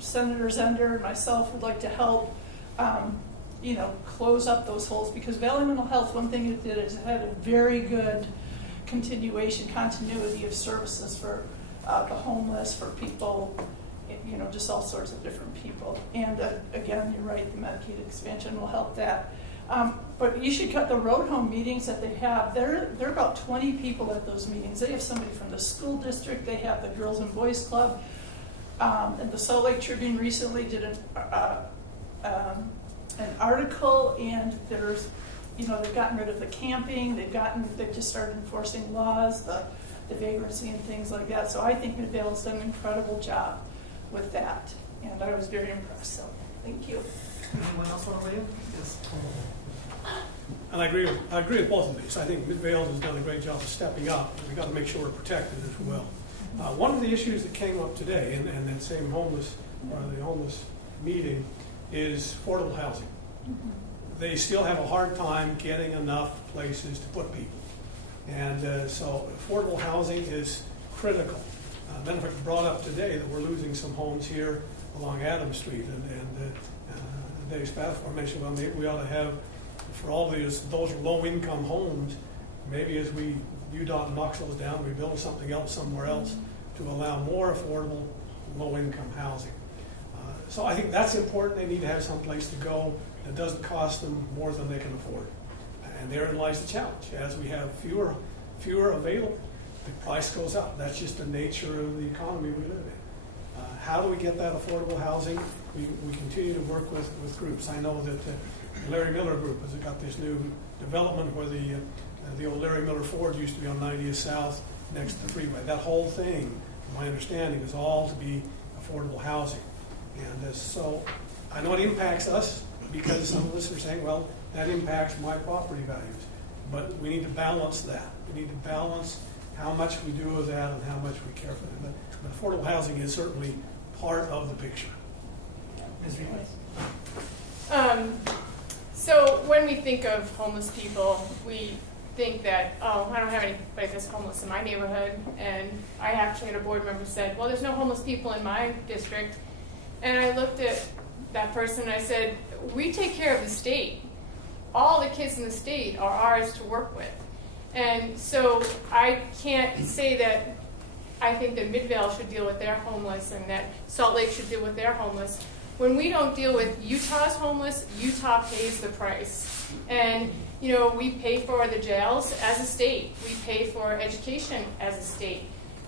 Senator Zender and myself would like to help close up those holes, because Valley Mental Health, one thing it did is it had a very good continuity of services for the homeless, for people, just all sorts of different people. And again, you're right, the Medicaid expansion will help that. But you should cut the road home meetings that they have. There are about 20 people at those meetings. They have somebody from the school district. They have the Girls and Boys Club. And the Salt Lake Tribune recently did an article, and there's, they've gotten rid of the camping. They've just started enforcing laws, the vagrancy and things like that. So I think Midvale has done an incredible job with that, and I was very impressed. So thank you. Anyone else want to weigh in? Yes. And I agree with both of these. I think Midvale has done a great job of stepping up. We've got to make sure we're protected as well. One of the issues that came up today, and that same homeless meeting, is affordable housing. They still have a hard time getting enough places to put people. And so affordable housing is critical. Matter of fact, brought up today that we're losing some homes here along Adams Street, and Dave Spatafore mentioned, well, maybe we ought to have, for all those low-income homes, maybe as UDOT knocks those down, we build something else somewhere else to allow more affordable low-income housing. So I think that's important. They need to have some place to go that doesn't cost them more than they can afford. And therein lies the challenge. As we have fewer available, the price goes up. That's just the nature of the economy we live in. How do we get that affordable housing? We continue to work with groups. I know that the Larry Miller Group has got this new development where the old Larry Miller Ford used to be on 90th South next to the freeway. That whole thing, my understanding, is all to be affordable housing. And so I know it impacts us because some of us are saying, well, that impacts my property values. But we need to balance that. We need to balance how much we do of that and how much we care for them. But affordable housing is certainly part of the picture. Ms. Reed? So when we think of homeless people, we think that, oh, I don't have anybody that's homeless in my neighborhood. And I actually had a board member said, well, there's no homeless people in my district. And I looked at that person and I said, we take care of the state. All the kids in the state are ours to work with. And so I can't say that I think that Midvale should deal with their homeless and that Salt Lake should deal with their homeless. When we don't deal with Utah's homeless, Utah pays the price. And, we pay for the jails as a state. We pay for education as a state.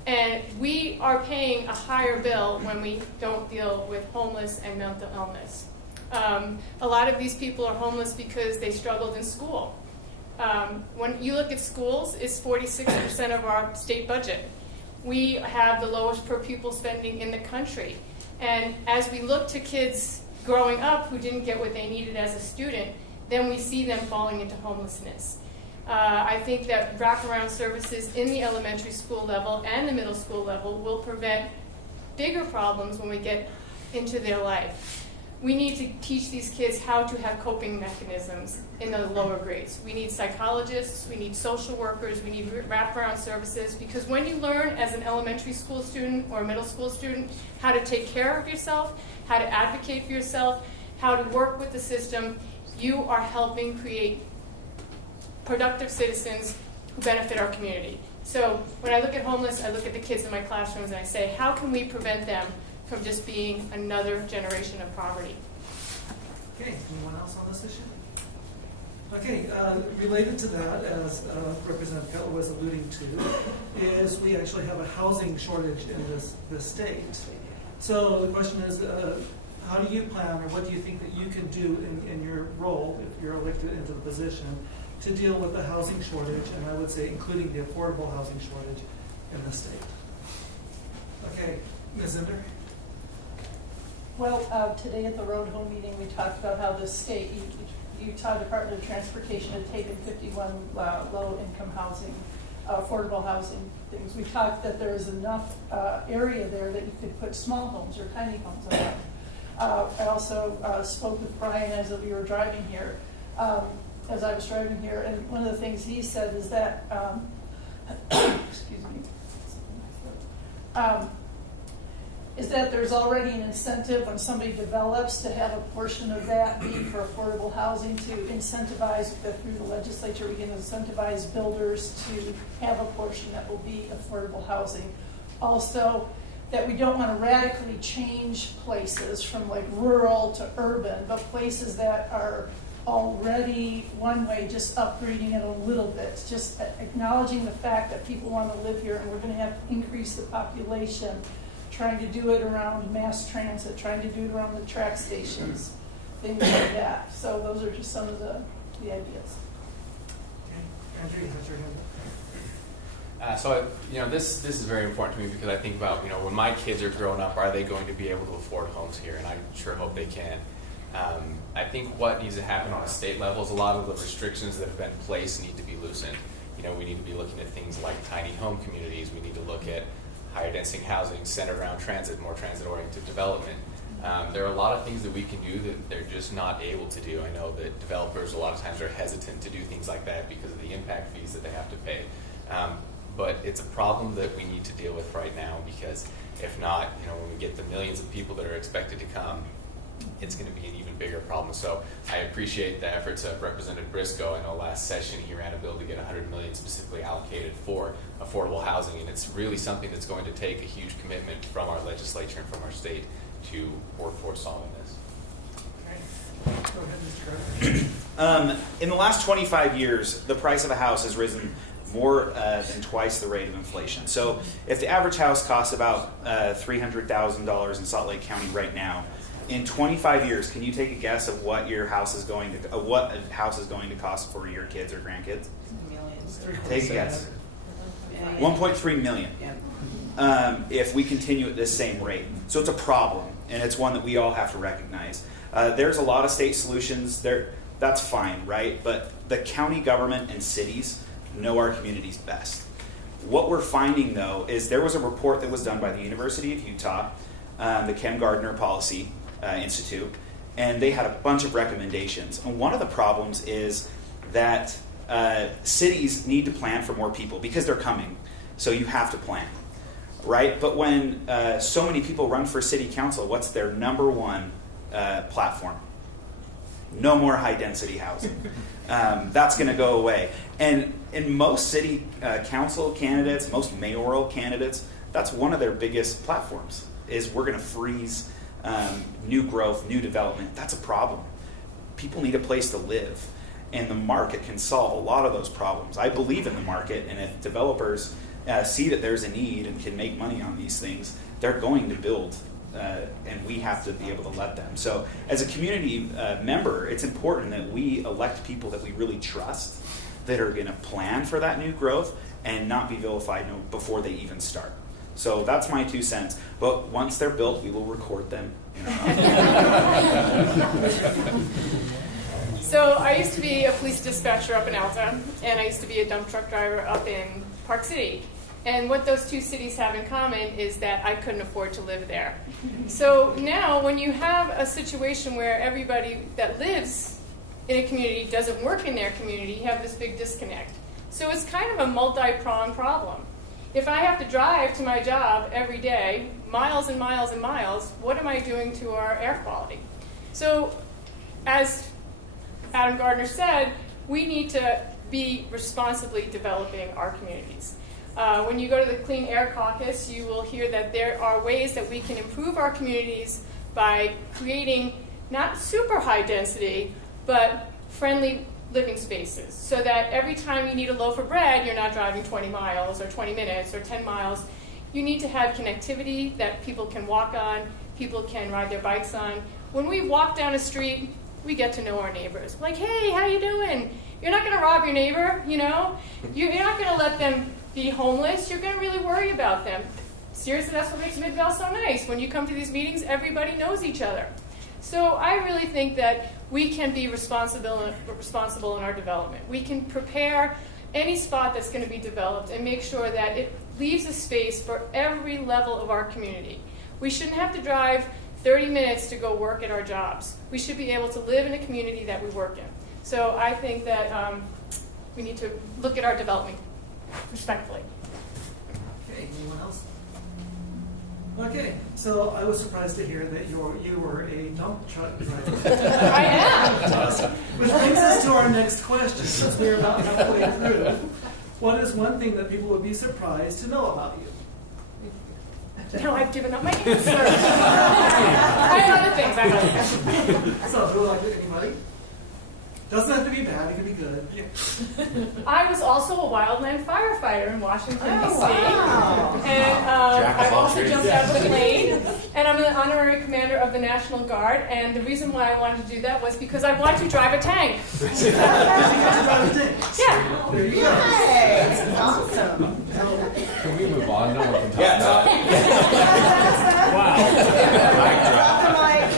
And we are paying a higher bill when we don't deal with homeless and mental illness. A lot of these people are homeless because they struggled in school. When you look at schools, it's 46% of our state budget. We have the lowest per pupil spending in the country. And as we look to kids growing up who didn't get what they needed as a student, then we see them falling into homelessness. I think that wraparound services in the elementary school level and the middle school level will prevent bigger problems when we get into their life. We need to teach these kids how to have coping mechanisms in the lower grades. We need psychologists, we need social workers, we need wraparound services, because when you learn as an elementary school student or a middle school student how to take care of yourself, how to advocate for yourself, how to work with the system, you are helping create productive citizens who benefit our community. So when I look at homeless, I look at the kids in my classrooms and I say, how can we prevent them from just being another generation of poverty? Okay, anyone else on this issue? Okay, related to that, as Representative Cutler was alluding to, is we actually have a housing shortage in this state. So the question is, how do you plan, or what do you think that you can do in your role, if you're elected into the position, to deal with the housing shortage, and I would say including the affordable housing shortage in the state? Okay, Ms. Zinder? Well, today at the Road Home meeting, we talked about how the state, Utah Department of Transportation had taken 51 low-income housing, affordable housing things. We talked that there is enough area there that you could put small homes or tiny homes on that. I also spoke with Brian as we were driving here, as I was driving here, and one of the things he said is that, excuse me, is that there's already an incentive when somebody develops to have a portion of that be for affordable housing, to incentivize, that through the legislature we can incentivize builders to have a portion that will be affordable housing. Also, that we don't want to radically change places from like rural to urban, but places that are already one way, just upgrading it a little bit, just acknowledging the fact that people want to live here and we're going to have to increase the population, trying to do it around mass transit, trying to do it around the track stations, things like that. So those are just some of the ideas. Okay. Andrew, how's your hand? So this is very important to me because I think about when my kids are growing up, are they going to be able to afford homes here? And I sure hope they can. I think what needs to happen on a state level is a lot of the restrictions that have been placed need to be loosened. We need to be looking at things like tiny home communities. We need to look at higher density housing centered around transit, more transit-oriented development. There are a lot of things that we can do that they're just not able to do. I know that developers a lot of times are hesitant to do things like that because of the impact fees that they have to pay. But it's a problem that we need to deal with right now, because if not, when we get the millions of people that are expected to come, it's going to be an even bigger problem. So I appreciate the efforts of Representative Briscoe. I know last session he ran a bill to get $100 million specifically allocated for affordable housing, and it's really something that's going to take a huge commitment from our legislature and from our state to work towards solving this. Okay. Go ahead, Mr. Clerk. In the last 25 years, the price of a house has risen more than twice the rate of inflation. So if the average house costs about $300,000 in Salt Lake County right now, in 25 years, can you take a guess of what your house is going to cost for your kids or grandkids? Millions. Take a guess. 1.3 million. If we continue at this same rate. So it's a problem, and it's one that we all have to recognize. There's a lot of state solutions there. That's fine, right? But the county government and cities know our communities best. What we're finding, though, is there was a report that was done by the University of Utah, the Ken Gardiner Policy Institute, and they had a bunch of recommendations. And one of the problems is that cities need to plan for more people because they're coming, so you have to plan, right? But when so many people run for city council, what's their number one platform? No more high-density housing. That's going to go away. And in most city council candidates, most mayoral candidates, that's one of their biggest platforms, is we're going to freeze new growth, new development. That's a problem. People need a place to live, and the market can solve a lot of those problems. I believe in the market, and if developers see that there's a need and can make money on these things, they're going to build, and we have to be able to let them. So as a community member, it's important that we elect people that we really trust, that are going to plan for that new growth and not be vilified before they even start. So that's my 2 cents. But once they're built, we will record them. So I used to be a police dispatcher up in Alta, and I used to be a dump truck driver up in Park City. And what those two cities have in common is that I couldn't afford to live there. So now when you have a situation where everybody that lives in a community doesn't work in their community, you have this big disconnect. So it's kind of a multi-pronged problem. If I have to drive to my job every day, miles and miles and miles, what am I doing to our air quality? So as Adam Gardiner said, we need to be responsibly developing our communities. When you go to the Clean Air Caucus, you will hear that there are ways that we can improve our communities by creating not super high density, but friendly living spaces, so that every time you need a loaf of bread, you're not driving 20 miles or 20 minutes or 10 miles. You need to have connectivity that people can walk on, people can ride their bikes on. When we walk down a street, we get to know our neighbors. Like, hey, how you doing? You're not going to rob your neighbor, you know? You're not going to let them be homeless. You're going to really worry about them. Seriously, that's what makes Midvale so nice. When you come to these meetings, everybody knows each other. So I really think that we can be responsible in our development. We can prepare any spot that's going to be developed and make sure that it leaves a space for every level of our community. We shouldn't have to drive 30 minutes to go work at our jobs. We should be able to live in a community that we work in. So I think that we need to look at our development respectfully. Okay, anyone else? Okay, so I was surprised to hear that you were a dump truck driver. I am. Which brings us to our next question, since we're about halfway through. What is one thing that people would be surprised to know about you? No, I've given up my answer. I have other things. So, who would like anybody? Doesn't have to be bad, it can be good. I was also a wildland firefighter in Washington, D.C. Wow. And Jack of I've all also trades. jumped out of a plane. And I'm an honorary commander of the National Guard. And the reason why I wanted to do that was because I want to drive a tank. Yeah. There you go. Hey, that's awesome. Can we move on? No one can talk Yeah, about it. Drop the mic.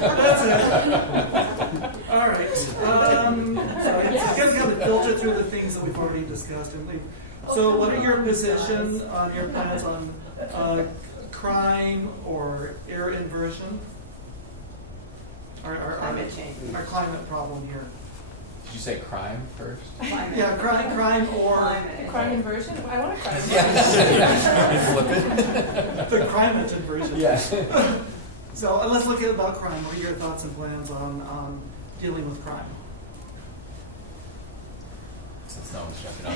That's it. All right. Sorry, I guess you have to filter through the things that we've already discussed. So, what are your positions on your plans on crime or air inversion? Climate change. Our climate problem here. Did you say crime first? Yeah, crime or Crime inversion? I want to crime inversion. Yeah. Flip it. the climate inversion. Yeah. So let's look at about crime. What are your thoughts and plans on dealing with crime? Since no one's jumping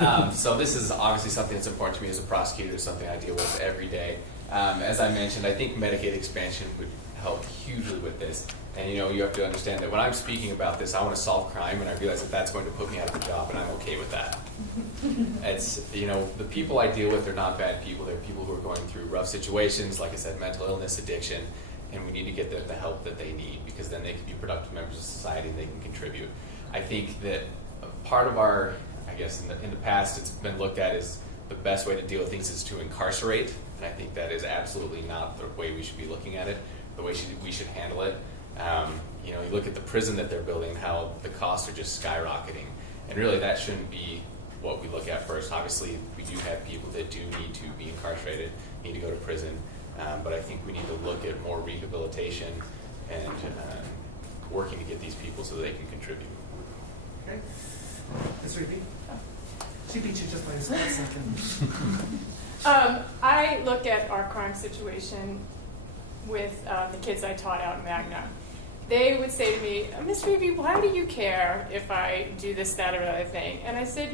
up, so this is obviously something that's important to me as a prosecutor, something I deal with every day. As I mentioned, I think Medicaid expansion would help hugely with this. And you have to understand that when I'm speaking about this, I want to solve crime, and I realize that that's going to put me out of a job, and I'm okay with that. It's, the people I deal with are not bad people. They're people who are going through rough situations, like I said, mental illness, addiction, and we need to get them the help that they need, because then they can be productive members of society and they can contribute. I think that part of our, I guess in the past, it's been looked at as the best way to deal with things is to incarcerate, and I think that is absolutely not the way we should be looking at it, the way we should handle it. You look at the prison that they're building, how the costs are just skyrocketing, and really that shouldn't be what we look at first. Obviously, we do have people that do need to be incarcerated, need to go to prison, but I think we need to look at more rehabilitation and working to get these people so they can contribute. Okay. Ms. Reedy? She beat you just by a split second. I look at our crime situation with the kids I taught out in Magna. They would say to me, Miss Reeby, why do you care if I do this, that, or other thing? And I said,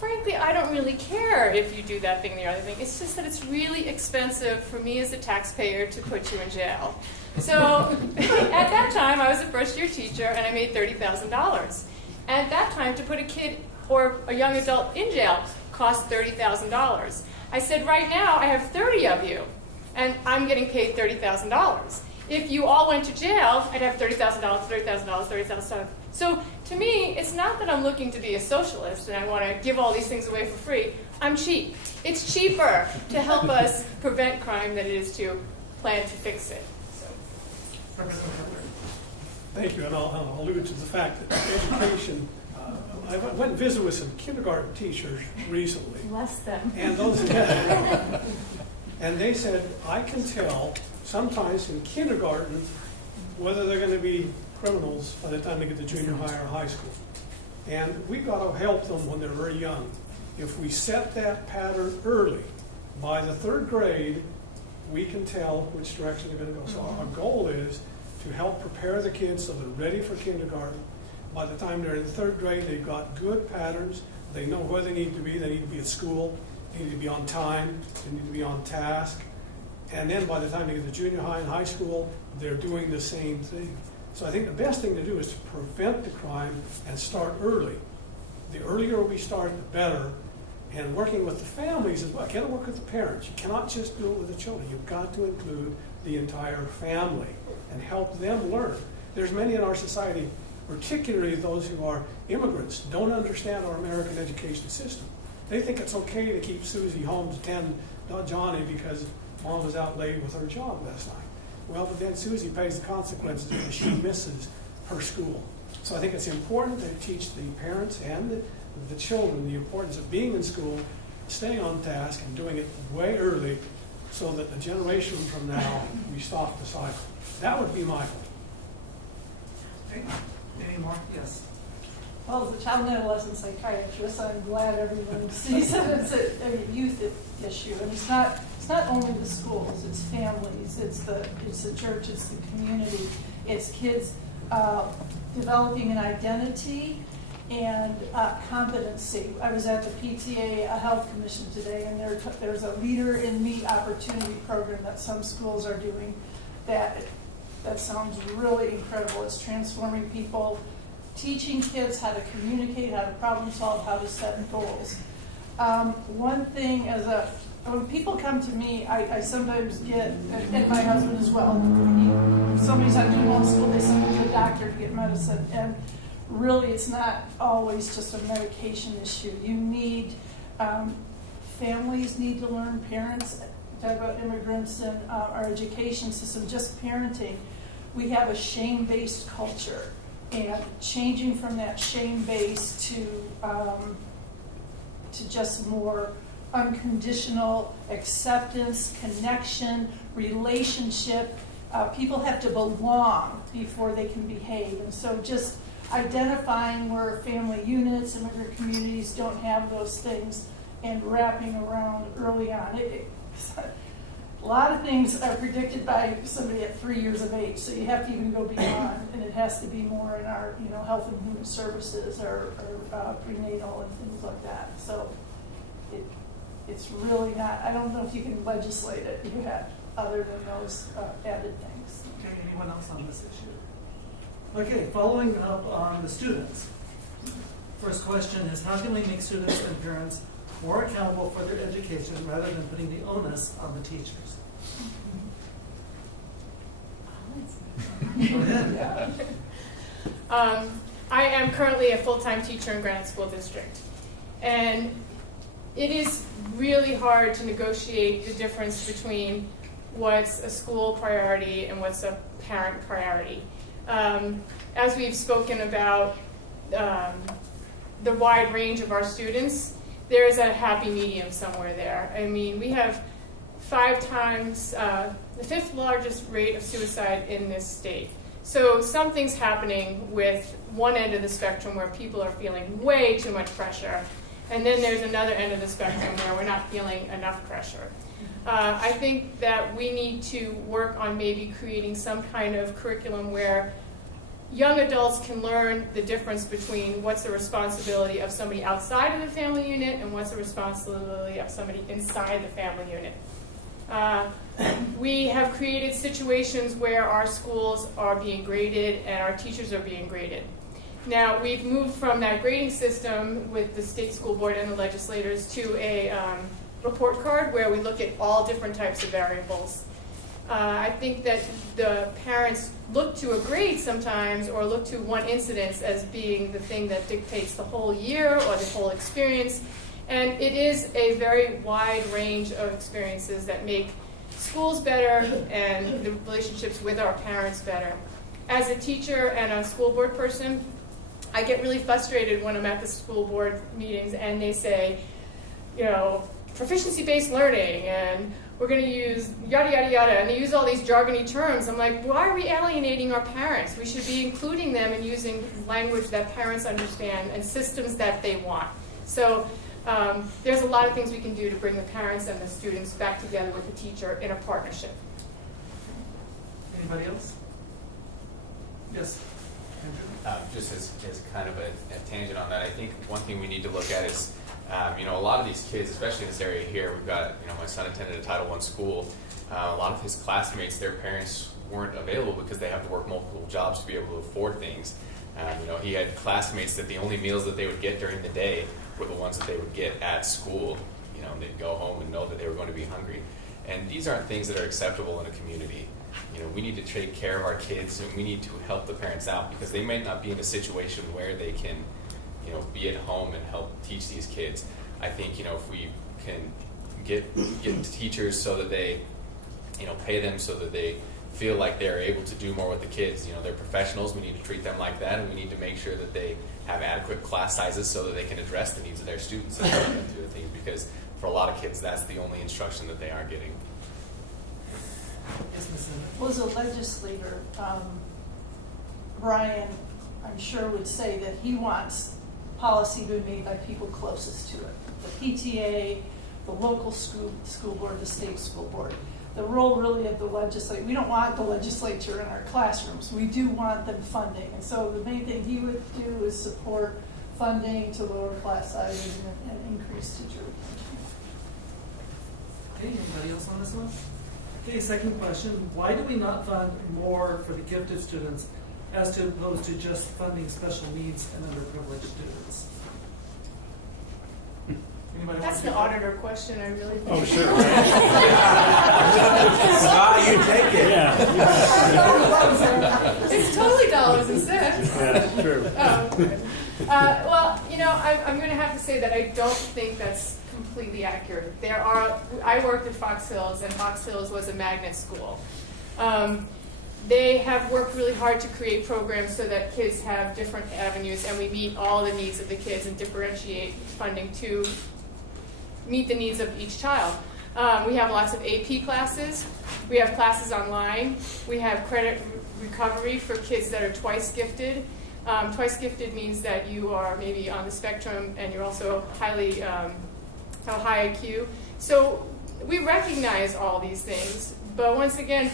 frankly, I don't really care if you do that thing or the other thing. It's just that it's really expensive for me as a taxpayer to put you in jail. So at that time, I was a first-year teacher, and I made $30,000. At that time, to put a kid or a young adult in jail cost $30,000. I said, right now, I have 30 of you, and I'm getting paid $30,000. If you all went to jail, I'd have $30,000, $30,000, $30,000. So to me, it's not that I'm looking to be a socialist and I want to give all these things away for free. I'm cheap. It's cheaper to help us prevent crime than it is to plan to fix it. So. Thank you, and I'll allude to the fact that education, I went and visited with some kindergarten teachers recently. Bless them. And and they said, I can tell sometimes in kindergarten whether they're going to be criminals by the time they get to junior high or high school. And we've got to help them when they're very young. If we set that pattern early, by the third grade, we can tell which direction they're going to go. So our goal is to help prepare the kids so they're ready for kindergarten. By the time they're in the third grade, they've got good patterns. They know where they need to be. They need to be at school. They need to be on time. They need to be on task. And then by the time they get to junior high and high school, they're doing the same thing. So I think the best thing to do is to prevent the crime and start early. The earlier we start, the better. And working with the families as well. You can't work with the parents. You cannot just do it with the children. You've got to include the entire family and help them learn. There's many in our society, particularly those who are immigrants, don't understand our American education system. They think it's okay to keep Susie home to tend Johnny because Mom was out late with her job last night. Well, but then Susie pays the consequences because she misses her school. So I think it's important to teach the parents and the children the importance of being in school, staying on task, and doing it way early so that a generation from now we stop the cycle. That would be my goal. Okay. Any more? Yes. Well, as a child and adolescent psychiatrist, I'm glad everyone sees it as a youth issue. And it's not only the schools, it's families, it's the church, it's the community, it's kids developing an identity and competency. I was at the PTA Health Commission today, and there's a Leader in Me opportunity program that some schools are doing that sounds really incredible. It's transforming people, teaching kids how to communicate, how to problem solve, how to set goals. One thing when people come to me, I sometimes get, and my husband as well, somebody's not doing well in school, they send them to a doctor to get medicine. And really, it's not always just a medication issue. You need, families need to learn, parents, talk about immigrants and our education system, just parenting. We have a shame-based culture, and changing from that shame-based to just more unconditional acceptance, connection, relationship. People have to belong before they can behave. And so just identifying where family units, immigrant communities don't have those things and wrapping around early on. A lot of things are predicted by somebody at 3 years of age, so you have to even go beyond, and it has to be more in our health and human services or prenatal and things like that. So it's really not, I don't know if you can legislate it yet, other than those added things. Okay, anyone else on this issue? Okay, following up on the students. First question is, how can we make students and parents more accountable for their education rather than putting the onus on the teachers? Go ahead. I am currently a full-time teacher in Granite School District. And it is really hard to negotiate the difference between what's a school priority and what's a parent priority. As we've spoken about the wide range of our students, there is a happy medium somewhere there. I mean, we have 5 times the 5th largest rate of suicide in this state. So something's happening with one end of the spectrum where people are feeling way too much pressure, and then there's another end of the spectrum where we're not feeling enough pressure. I think that we need to work on maybe creating some kind of curriculum where young adults can learn the difference between what's the responsibility of somebody outside of the family unit and what's the responsibility of somebody inside the family unit. We have created situations where our schools are being graded and our teachers are being graded. Now, we've moved from that grading system with the state school board and the legislators to a report card where we look at all different types of variables. I think that the parents look to a grade sometimes or look to one incidence as being the thing that dictates the whole year or the whole experience. And it is a very wide range of experiences that make schools better and the relationships with our parents better. As a teacher and a school board person, I get really frustrated when I'm at the school board meetings and they say, proficiency-based learning, and we're going to use yada, yada, yada, and they use all these jargony terms. I'm like, why are we alienating our parents? We should be including them and using language that parents understand and systems that they want. So there's a lot of things we can do to bring the parents and the students back together with the teacher in a partnership. Anybody else? Yes. Just as kind of a tangent on that, I think one thing we need to look at is, a lot of these kids, especially in this area here, we've got, my son attended a Title I school. A lot of his classmates, their parents weren't available because they have to work multiple jobs to be able to afford things. He had classmates that the only meals that they would get during the day were the ones that they would get at school. And they'd go home and know that they were going to be hungry. And these aren't things that are acceptable in a community. We need to take care of our kids, and we need to help the parents out because they might not be in a situation where they can, be at home and help teach these kids. I think, if we can get teachers so that they, pay them so that they feel like they're able to do more with the kids. They're professionals. We need to treat them like that, and we need to make sure that they have adequate class sizes so that they can address the needs of their students and help them through the things. Because for a lot of kids, that's the only instruction that they are getting. Well, as a legislator, Brian, I'm sure would say that he wants policy to be made by people closest to it. The PTA, the local school board, the state school board. The role really of the legislature, we don't want the legislature in our classrooms. We do want them funding. And so the main thing he would do is support funding to lower class sizes and increase teacher retention. Okay, anybody else on this one? Okay, second question. Why do we not fund more for the gifted students as opposed to just funding special needs and underprivileged students? Anybody That's want the to auditor question, I really think. Oh, sure. Scott, you take it. Yeah. It's totally dollars and cents. Yeah, true. Well, you know, I'm going to have to say that I don't think that's completely accurate. I worked at Fox Hills, and Fox Hills was a magnet school. They have worked really hard to create programs so that kids have different avenues, and we meet all the needs of the kids and differentiate funding to meet the needs of each child. We have lots of AP classes. We have classes online. We have credit recovery for kids that are twice gifted. Twice gifted means that you are maybe on the spectrum and you're also have a high IQ. So we recognize all these things, but once again,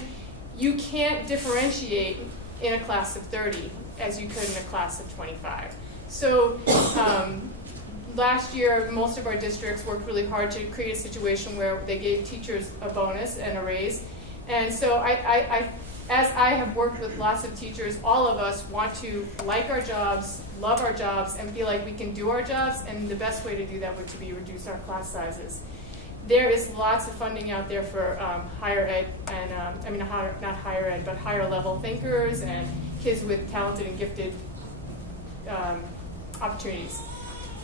you can't differentiate in a class of 30 as you could in a class of 25. So last year, most of our districts worked really hard to create a situation where they gave teachers a bonus and a raise. And so as I have worked with lots of teachers, all of us want to like our jobs, love our jobs, and feel like we can do our jobs, and the best way to do that would be reduce our class sizes. There is lots of funding out there for higher ed, and not higher ed, but higher level thinkers and kids with talented and gifted opportunities.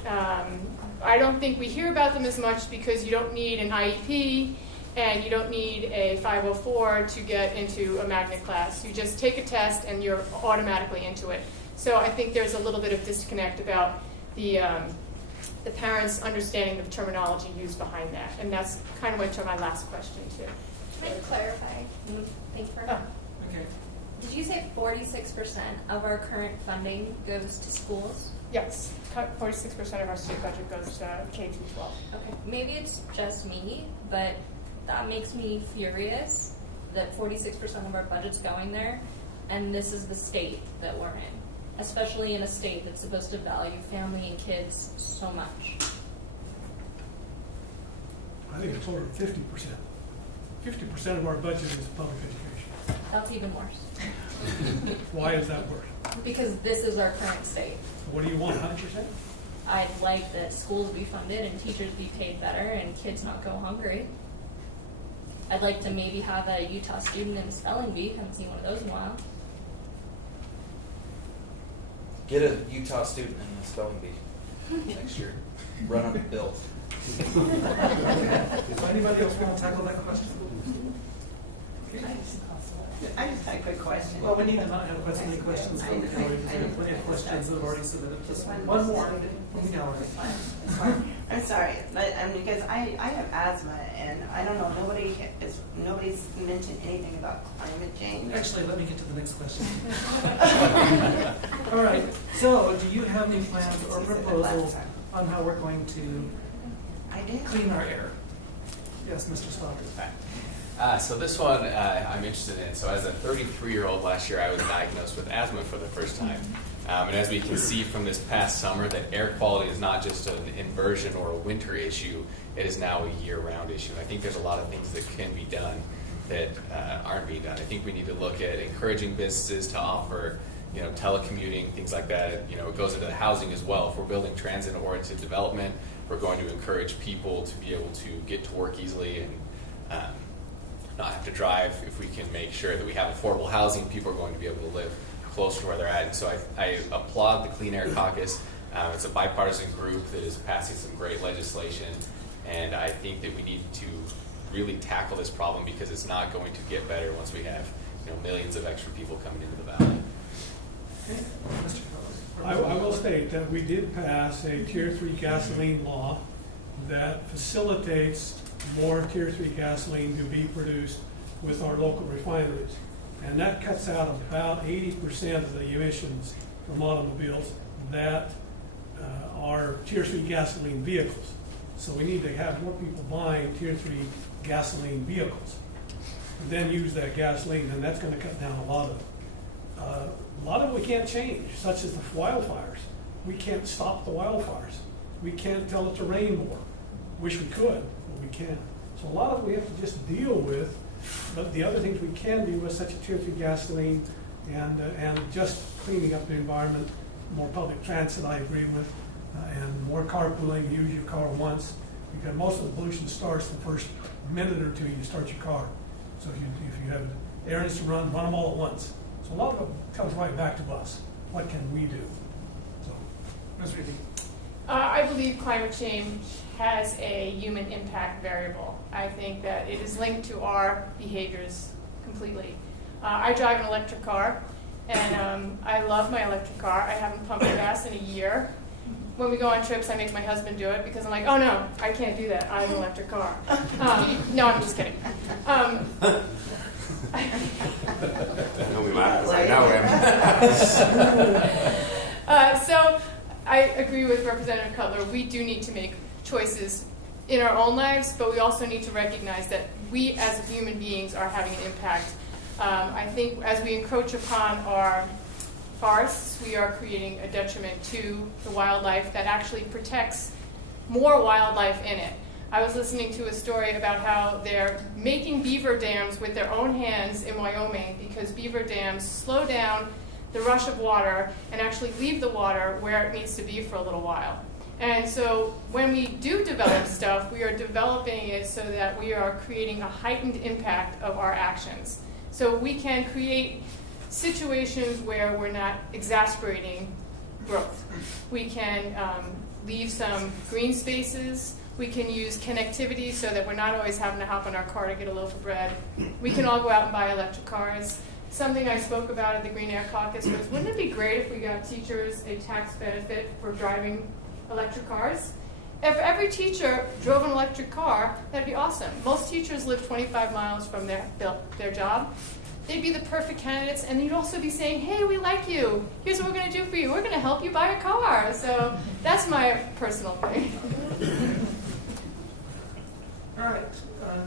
I don't think we hear about them as much because you don't need an IEP and you don't need a 504 to get into a magnet class. You just take a test and you're automatically into it. So I think there's a little bit of disconnect about the parents understanding the terminology used behind that. And that's kind of went to my last question too. Can I clarify? Thank you for that. Okay. Did you say 46% of our current funding goes to schools? Yes, 46% of our state budget goes to K through 12. Okay, maybe it's just me, but that makes me furious that 46% of our budget's going there, and this is the state that we're in, especially in a state that's supposed to value family and kids so much. I think it's over 50%. 50% of our budget is public education. That's even worse. Why is that worse? Because this is our current state. What do you want, 100%? I'd like that schools be funded and teachers be paid better and kids not go hungry. I'd like to maybe have a Utah student in a spelling bee. Haven't seen one of those in a while. Get a Utah student in the spelling bee next year. Run on the bill. Does anybody else want to tackle that question? I just had a quick question. Well, we need to not have any questions from the gallery, because we have plenty of questions that have already submitted. Just one more from the gallery. I'm sorry, but because I have asthma, and I don't know, nobody's mentioned anything about climate change. Actually, let me get to the next question. All right, so do you have any plans or proposals on how we're going to clean our air? Yes, Mr. Stoddard. So this one I'm interested in. So as a 33-year-old last year, I was diagnosed with asthma for the first time. And as we can see from this past summer, that air quality is not just an inversion or a winter issue, it is now a year-round issue. I think there's a lot of things that can be done that aren't being done. I think we need to look at encouraging businesses to offer, telecommuting, things like that. It goes into the housing as well. If we're building transit-oriented development, we're going to encourage people to be able to get to work easily and not have to drive. If we can make sure that we have affordable housing, people are going to be able to live close to where they're at. And so I applaud the Clean Air Caucus. It's a bipartisan group that is passing some great legislation, and I think that we need to really tackle this problem because it's not going to get better once we have millions of extra people coming into the valley. Okay. Mr. I will state that we did pass a Tier 3 gasoline law that facilitates more Tier 3 gasoline to be produced with our local refineries. And that cuts out about 80% of the emissions from automobiles that are Tier 3 gasoline vehicles. So we need to have more people buying Tier 3 gasoline vehicles and then use that gasoline, and that's going to cut down a lot of it. A lot of it we can't change, such as the wildfires. We can't stop the wildfires. We can't tell it to rain more. Wish we could, but we can't. So a lot of it we have to just deal with, but the other things we can do is such a Tier 3 gasoline and just cleaning up the environment, more public transit I agree with, and more carpooling, use your car once, because most of the pollution starts the first minute or two you start your car. So if you have errands to run them all at once. So a lot of it comes right back to us. What can we do? So, Ms. Reedy. I believe climate change has a human impact variable. I think that it is linked to our behaviors completely. I drive an electric car, and I love my electric car. I haven't pumped gas in a year. When we go on trips, I make my husband do it because I'm like, oh no, I can't do that. I have an electric car. No, I'm just kidding. I know we might right now. So I agree with Representative Cutler. We do need to make choices in our own lives, but we also need to recognize that we as human beings are having an impact. I think as we encroach upon our forests, we are creating a detriment to the wildlife that actually protects more wildlife in it. I was listening to a story about how they're making beaver dams with their own hands in Wyoming because beaver dams slow down the rush of water and actually leave the water where it needs to be for a little while. And so when we do develop stuff, we are developing it so that we are creating a heightened impact of our actions. So we can create situations where we're not exasperating growth. We can leave some green spaces. We can use connectivity so that we're not always having to hop in our car to get a loaf of bread. We can all go out and buy electric cars. Something I spoke about at the Green Air Caucus was, wouldn't it be great if we got teachers a tax benefit for driving electric cars? If every teacher drove an electric car, that'd be awesome. Most teachers live 25 miles from their job. They'd be the perfect candidates, and you'd also be saying, hey, we like you. Here's what we're going to do for you. We're going to help you buy a car. So that's my personal thing. All right.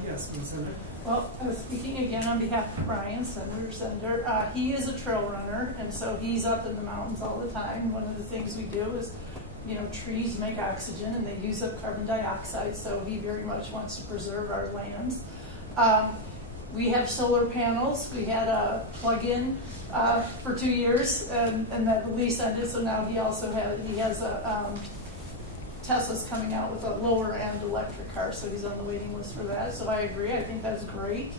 Yes, Ms. Senator. Well, I was speaking again on behalf of Brian, Senator. He is a trail runner, and so he's up in the mountains all the time. One of the things we do is, trees make oxygen, and they use up carbon dioxide, so he very much wants to preserve our lands. We have solar panels. We had a plug-in for 2 years, and that the lease ended, so now he has a Tesla's coming out with a lower-end electric car, so he's on the waiting list for that. So I agree. I think that's great.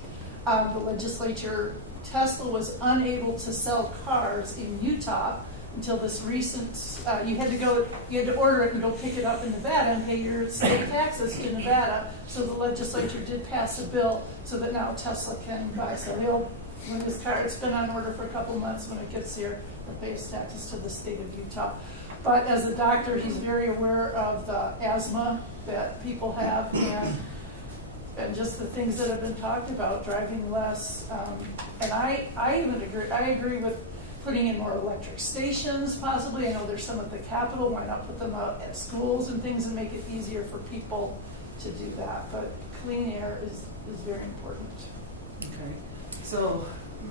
The legislature, Tesla was unable to sell cars in Utah until this recent. You had to order it and go pick it up in Nevada and pay your state taxes to Nevada. So the legislature did pass a bill so that now Tesla can buy. So when his car, it's been on order for a couple months. When it gets here, he'll pay his taxes to the state of Utah. But as a doctor, he's very aware of the asthma that people have and just the things that have been talked about, driving less. And I even agree. I agree with putting in more electric stations, possibly. I know there's some at the Capitol. Why not put them out at schools and things and make it easier for people to do that? But clean air is very important. Okay. So,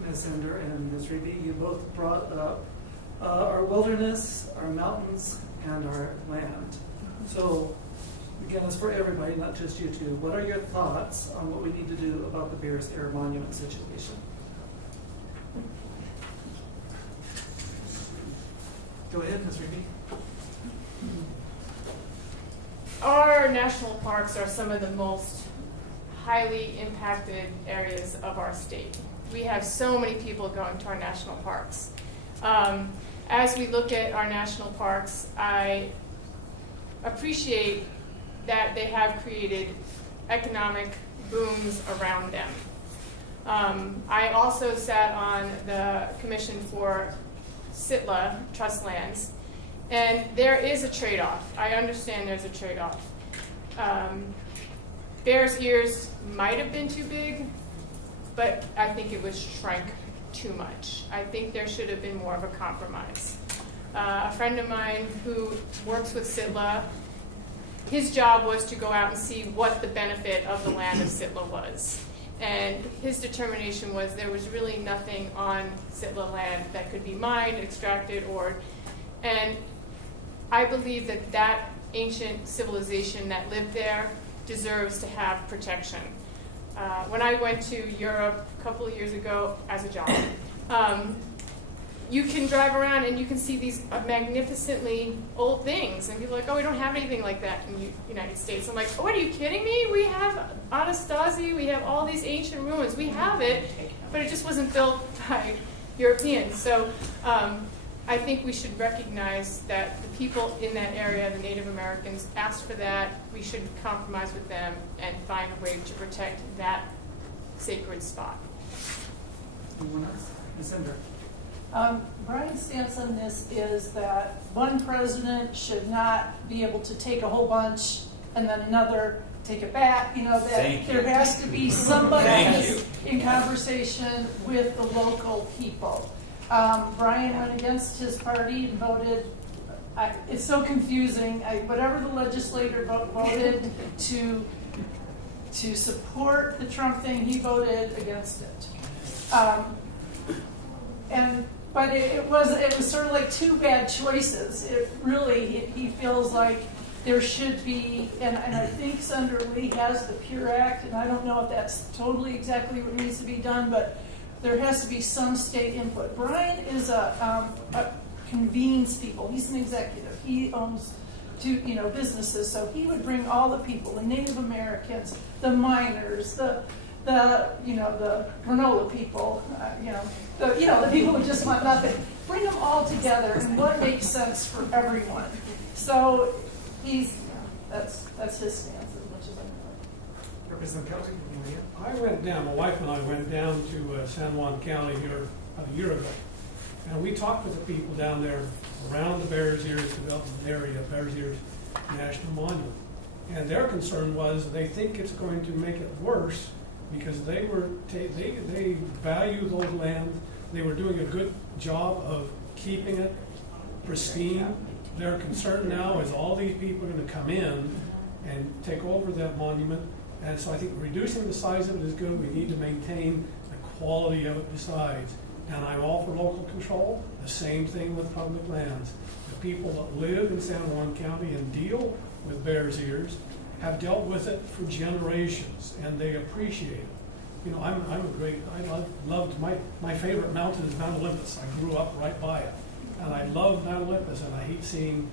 Ms. Senator and Ms. Reedy, you both brought up our wilderness, our mountains, and our land. So, again, it's for everybody, not just you two. What are your thoughts on what we need to do about the Bears Air Monument situation? Go ahead, Ms. Reedy. Our national parks are some of the most highly impacted areas of our state. We have so many people going to our national parks. As we look at our national parks, I appreciate that they have created economic booms around them. I also sat on the commission for SITLA, trust lands, and there is a trade-off. I understand there's a trade-off. Bears' ears might have been too big, but I think it was shrunk too much. I think there should have been more of a compromise. A friend of mine who works with Sitla, his job was to go out and see what the benefit of the land of Sitla was. And his determination was there was really nothing on Sitla land that could be mined, extracted, and I believe that that ancient civilization that lived there deserves to have protection. When I went to Europe a couple of years ago as a job, you can drive around and you can see these magnificently old things, and people are like, oh, we don't have anything like that in the United States. I'm like, oh, are you kidding me? We have Anastasia, we have all these ancient ruins. We have it, but it just wasn't built by Europeans. So I think we should recognize that the people in that area, the Native Americans, asked for that. We should compromise with them and find a way to protect that sacred spot. Anyone else? Ms. Ender. Brian's stance on this is that one president should not be able to take a whole bunch and then another take it back. You know, that there has to be somebody that's in conversation with the local people. Brian went against his party and voted. It's so confusing. Whatever the legislator voted to support the Trump thing, he voted against it. But it was sort of like two bad choices. It really, he feels like there should be, and I think Senator Lee has the PURE Act, and I don't know if that's totally exactly what needs to be done, but there has to be some state input. Brian is convenes people. He's an executive. He owns two, businesses, so he would bring all the people, the Native Americans, the miners, the granola people, the people who just want nothing. Bring them all together and what makes sense for everyone. So that's his stance as much as I know. Representative Kelly. I went down, my wife and I went down to San Juan County here about a year ago. And we talked with the people down there around the Bears Ears development area, Bears Ears National Monument. And their concern was they think it's going to make it worse because they value those lands. They were doing a good job of keeping it pristine. Their concern now is all these people are going to come in and take over that monument. And so I think reducing the size of it is good. We need to maintain the quality of it besides. And I'm all for local control. The same thing with public lands. The people that live in San Juan County and deal with Bears Ears have dealt with it for generations, and they appreciate it. I loved my favorite mountain is Mount Olympus. I grew up right by it, and I love Mount Olympus, and I hate seeing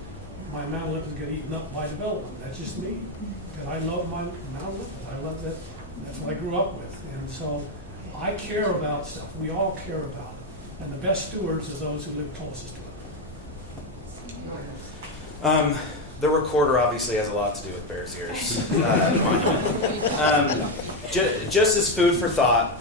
my Mount Olympus get eaten up by development. That's just me, and I love my Mount Olympus. I love that. That's what I grew up with, and so I care about stuff. We all care about it, and the best stewards are those who live closest to it. The recorder obviously has a lot to do with Bears Ears monument. Just as food for thought,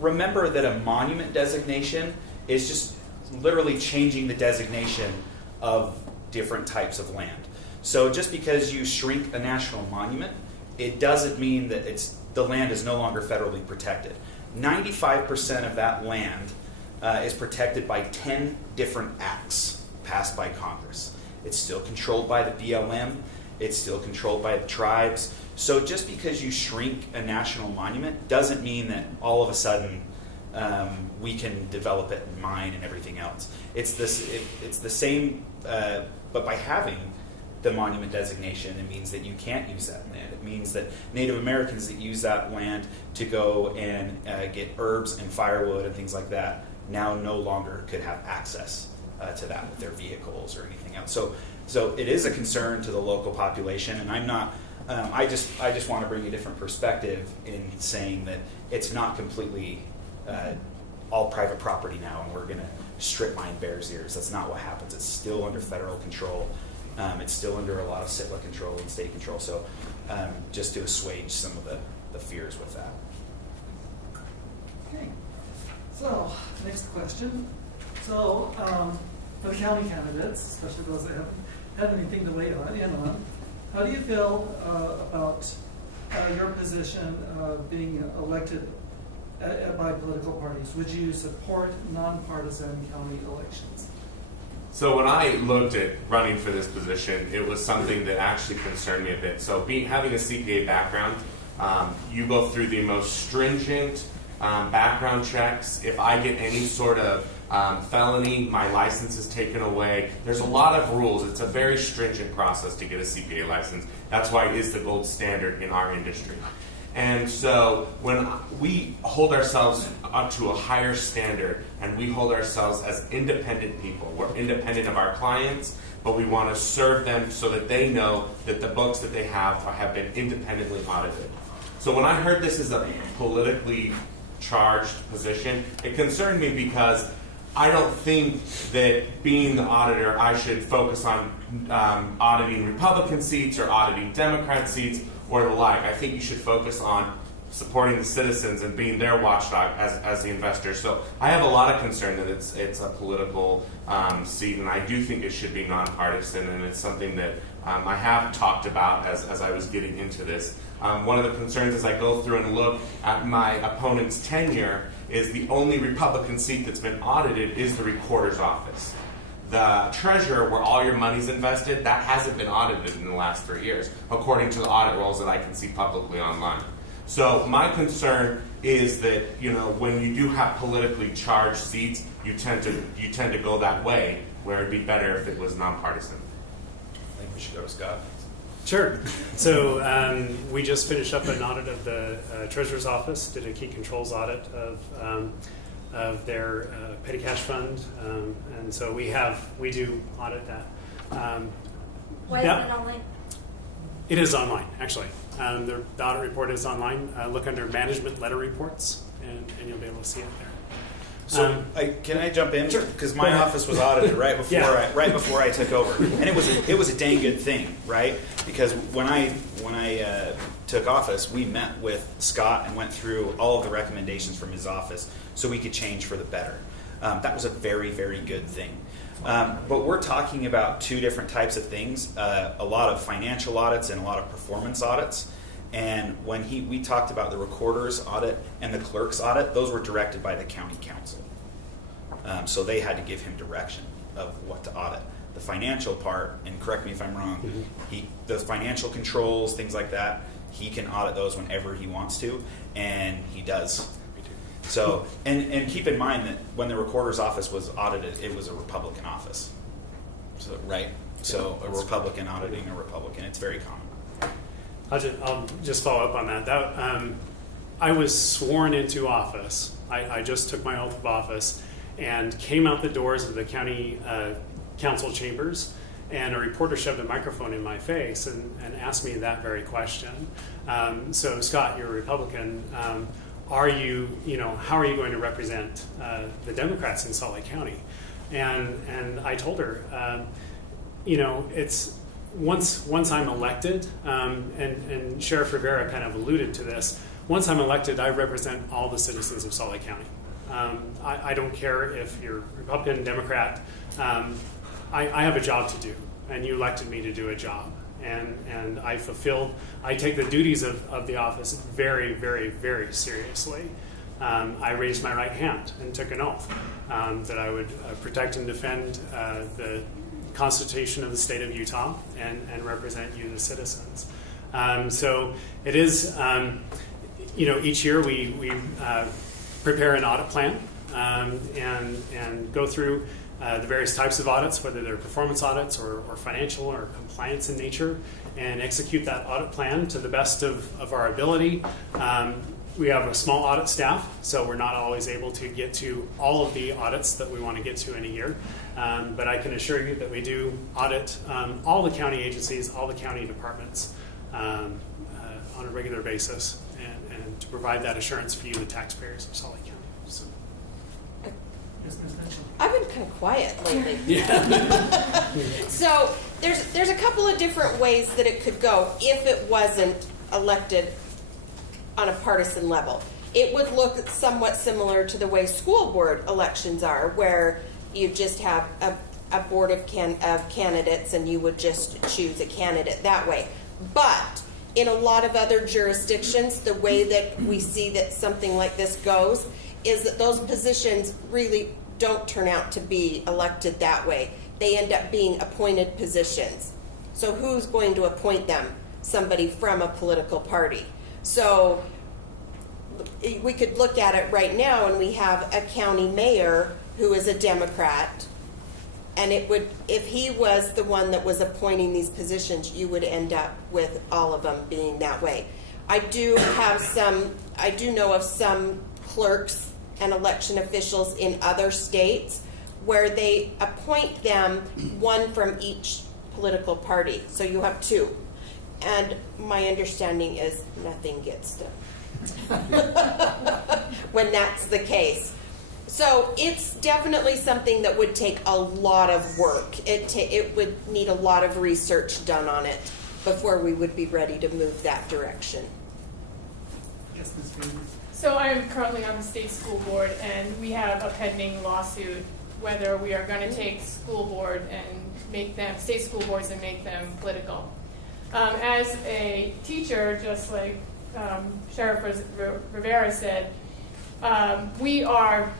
remember that a monument designation is just literally changing the designation of different types of land. So just because you shrink a national monument, it doesn't mean that the land is no longer federally protected. 95% of that land is protected by 10 different acts passed by Congress. It's still controlled by the BLM. It's still controlled by the tribes. So just because you shrink a national monument doesn't mean that all of a sudden we can develop it and mine and everything else. It's the same, but by having the monument designation, it means that you can't use that land. It means that Native Americans that use that land to go and get herbs and firewood and things like that now no longer could have access to that with their vehicles or anything else. So it is a concern to the local population, and I'm not. I just want to bring a different perspective in saying that it's not completely all private property now, and we're going to strip mine Bears Ears. That's not what happens. It's still under federal control. It's still under a lot of Sitla control and state control. So just to assuage some of the fears with that. Okay. So next question. So for the county candidates, especially those that haven't had anything to weigh in on, how do you feel about your position being elected by political parties. Would you support nonpartisan county elections? So when I looked at running for this position, it was something that actually concerned me a bit. So having a CPA background, you go through the most stringent background checks. If I get any sort of felony, my license is taken away. There's a lot of rules. It's a very stringent process to get a CPA license. That's why it is the gold standard in our industry. And so when we hold ourselves up to a higher standard and we hold ourselves as independent people, we're independent of our clients, but we want to serve them so that they know that the books that they have been independently audited. So when I heard this as a politically charged position, it concerned me because I don't think that being the auditor, I should focus on auditing Republican seats or auditing Democrat seats or the like. I think you should focus on supporting the citizens and being their watchdog as the investor. So I have a lot of concern that it's a political seat, and I do think it should be nonpartisan, and it's something that I have talked about as I was getting into this. One of the concerns as I go through and look at my opponent's tenure is the only Republican seat that's been audited is the recorder's office. The treasurer, where all your money's invested, that hasn't been audited in the last 3 years, according to the audit rolls that I can see publicly online. So my concern is that, you know, when you do have politically charged seats, you tend to go that way, where it'd be better if it was nonpartisan. I think we should go to Scott. Sure. So we just finished up an audit of the Treasurer's Office, did a key controls audit of their petty cash fund, and so we do audit that. Why isn't it online? It is online, actually. The audit report is online. Look under management letter reports, and you'll be able to see it there. So can I jump in? Sure. Because my office was audited right before I took over, and it was a dang good thing, right? Because when I took office, we met with Scott and went through all of the recommendations from his office so we could change for the better. That was a very, very good thing. But we're talking about two different types of things: a lot of financial audits and a lot of performance audits. And when we talked about the recorder's audit and the clerk's audit, those were directed by the county council. So they had to give him direction of what to audit. The financial part, and correct me if I'm wrong, the financial controls, things like that, he can audit those whenever he wants to, and he does. So, and keep in mind that when the recorder's office was audited, it was a Republican office. So, right? So a Republican auditing a Republican, it's very common. I'll just follow up on that. I was sworn into office. I just took my oath of office and came out the doors of the county council chambers, and a reporter shoved a microphone in my face and asked me that very question. So, Scott, you're a Republican. How are you going to represent the Democrats in Salt Lake County? And I told her, it's once I'm elected, and Sheriff Rivera kind of alluded to this, once I'm elected, I represent all the citizens of Salt Lake County. I don't care if you're Republican, Democrat. I have a job to do, and you elected me to do a job. And I take the duties of the office very, very, very seriously. I raised my right hand and took an oath that I would protect and defend the Constitution of the state of Utah and represent you, the citizens. So it is, each year we prepare an audit plan and go through the various types of audits, whether they're performance audits or financial or compliance in nature, and execute that audit plan to the best of our ability. We have a small audit staff, so we're not always able to get to all of the audits that we want to get to in a year. But I can assure you that we do audit all the county agencies, all the county departments on a regular basis, and to provide that assurance for you, the taxpayers of Salt Lake County. So. I've been kind of quiet lately. Yeah. So there's a couple of different ways that it could go if it wasn't elected on a partisan level. It would look somewhat similar to the way school board elections are, where you just have a board of candidates and you would just choose a candidate that way. But in a lot of other jurisdictions, the way that we see that something like this goes is that those positions really don't turn out to be elected that way. They end up being appointed positions. So who's going to appoint them? Somebody from a political party. So we could look at it right now, and we have a county mayor who is a Democrat, and it would, if he was the one that was appointing these positions, you would end up with all of them being that way. I do know of some clerks and election officials in other states where they appoint them one from each political party. So you have two. And my understanding is nothing gets done when that's the case. So it's definitely something that would take a lot of work. It would need a lot of research done on it before we would be ready to move that direction. Yes, Ms. Green. So I am currently on the state school board, and we have a pending lawsuit whether we are going to take school board and make them, state school boards, and make them political. As a teacher, just like Sheriff Rivera said, we are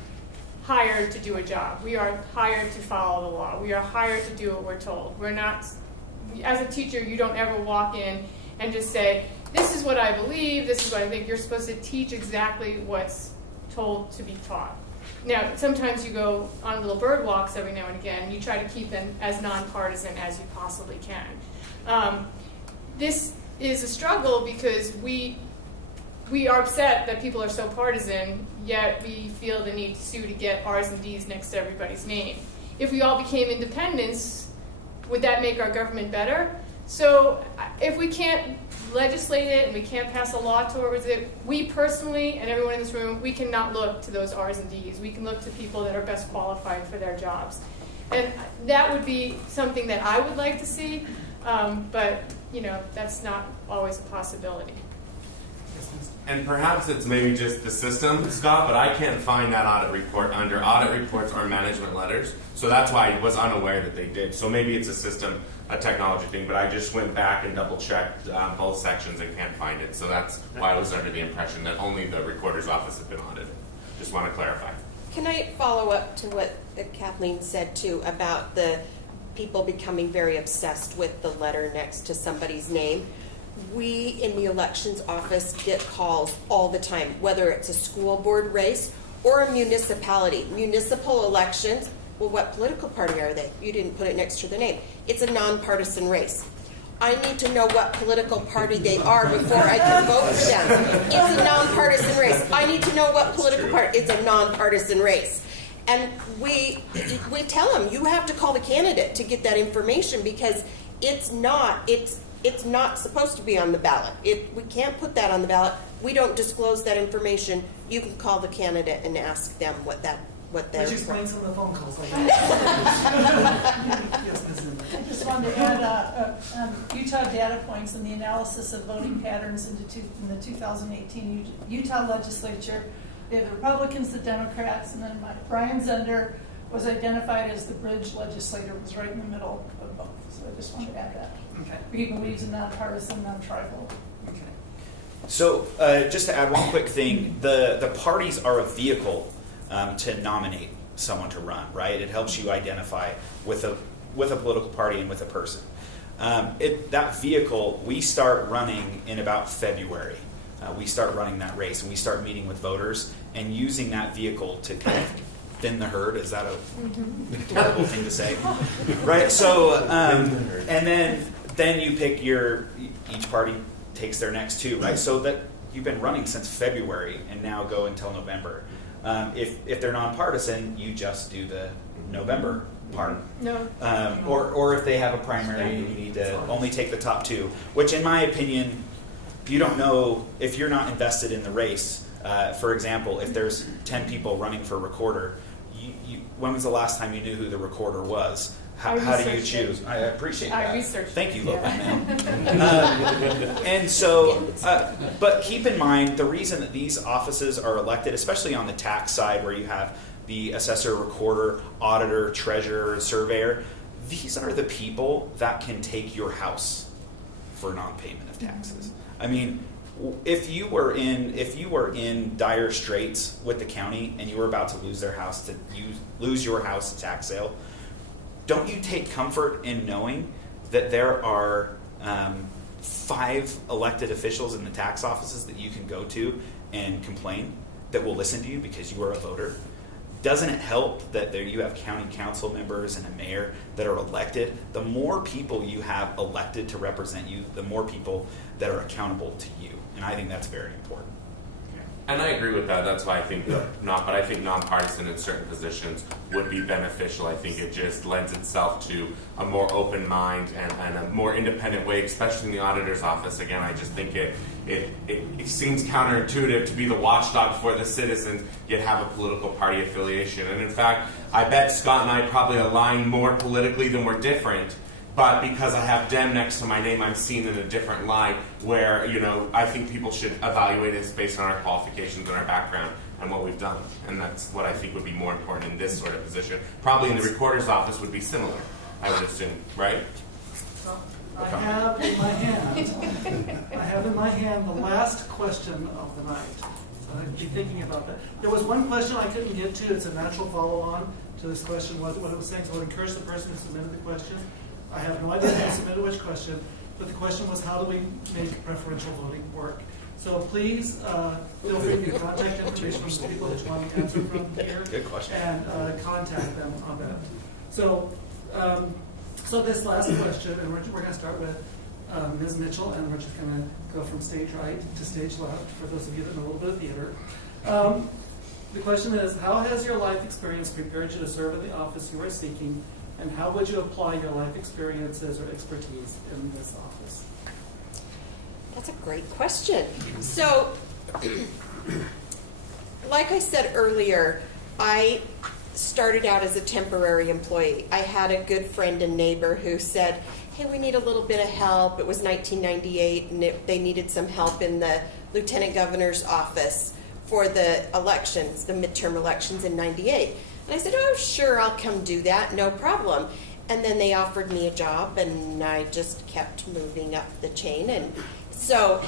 hired to do a job. We are hired to follow the law. We are hired to do what we're told. We're not, as a teacher, you don't ever walk in and just say, this is what I believe, this is what I think. You're supposed to teach exactly what's told to be taught. Now, sometimes you go on little bird walks every now and again, and you try to keep them as nonpartisan as you possibly can. This is a struggle because we are upset that people are so partisan, yet we feel the need to sue to get R's and D's next to everybody's name. If we all became independents, would that make our government better? So if we can't legislate it and we can't pass a law towards it, we personally and everyone in this room, we cannot look to those R's and D's. We can look to people that are best qualified for their jobs. And that would be something that I would like to see, but you know, that's not always a possibility. And perhaps it's maybe just the system, Scott, but I can't find that audit report under audit reports or management letters. So that's why I was unaware that they did. So maybe it's a system, a technology thing, but I just went back and double checked both sections and can't find it. So that's why I was under the impression that only the recorder's office had been audited. Just want to clarify. Can I follow up to what Kathleen said too about the people becoming very obsessed with the letter next to somebody's name? We in the elections office get calls all the time, whether it's a school board race or a municipality. Municipal elections, well, what political party are they? You didn't put it next to the name. It's a nonpartisan race. I need to know what political party they are before I can vote for them. It's a nonpartisan race. I need to know what political party. It's a nonpartisan race. And we tell them, you have to call the candidate to get that information because it's not supposed to be on the ballot. We can't put that on the ballot. We don't disclose that information. You can call the candidate and ask them what they're. Let's explain some of the phone calls. Yes, Ms. Zimmer. I just wanted to add Utah data points and the analysis of voting patterns in the 2018 Utah legislature. They have the Republicans, the Democrats, and then Brian Zender was identified as the bridge legislator, was right in the middle of both. So I just wanted to add that. Okay. He believes in nonpartisan, non-tribal. Okay. So just to add one quick thing, the parties are a vehicle to nominate someone to run, right? It helps you identify with a political party and with a person. That vehicle, we start running in about February. We start running that race and we start meeting with voters and using that vehicle to kind of thin the herd. Is that a terrible thing to say? Right? So, and then you pick each party takes their next two, right? So that you've been running since February and now go until November. If they're nonpartisan, you just do the November part. No. Or if they have a primary, you need to only take the top two, which in my opinion, you don't know if you're not invested in the race. For example, if there's 10 people running for recorder, when was the last time you knew who the recorder was? How do you choose? I appreciate that. I researched. Thank you, local man. And so, but keep in mind, the reason that these offices are elected, especially on the tax side where you have the assessor, recorder, auditor, treasurer, surveyor, these are the people that can take your house for non-payment of taxes. I mean, if you were in dire straits with the county and you were about to lose your house to tax sale, don't you take comfort in knowing that there are 5 elected officials in the tax offices that you can go to and complain that will listen to you because you are a voter? Doesn't it help that there you have county council members and a mayor that are elected? The more people you have elected to represent you, the more people that are accountable to you. And I think that's very important. And I agree with that. That's why I think but I think nonpartisan in certain positions would be beneficial. I think it just lends itself to a more open mind and a more independent way, especially in the auditor's office. Again, I just think it seems counterintuitive to be the watchdog for the citizens, yet have a political party affiliation. And in fact, I bet Scott and I probably align more politically than we're different. But because I have Dem next to my name, I'm seen in a different light where, I think people should evaluate us based on our qualifications and our background and what we've done. And that's what I think would be more important in this sort of position. Probably in the recorder's office would be similar, I would assume, right? I have in my hand the last question of the night. So I'd be thinking about that. There was one question I couldn't get to. It's a natural follow-on to this question, what it was saying. So I would encourage the person who submitted the question. I have no idea who submitted which question, but the question was, how do we make preferential voting work? So please feel free to contact information from the people that you want to answer from here. Good question. And contact them on that. So, so this last question, and we're going to start with Ms. Mitchell, and we're just going to go from stage right to stage left for those of you that know a little bit of theater. The question is, how has your life experience prepared you to serve in the office you are seeking? And how would you apply your life experiences or expertise in this office? That's a great question. So, like I said earlier, I started out as a temporary employee. I had a good friend and neighbor who said, hey, we need a little bit of help. It was 1998, and they needed some help in the lieutenant governor's office for the elections, the midterm elections in 98. And I said, oh, sure, I'll come do that, no problem. And then they offered me a job, and I just kept moving up the chain. And so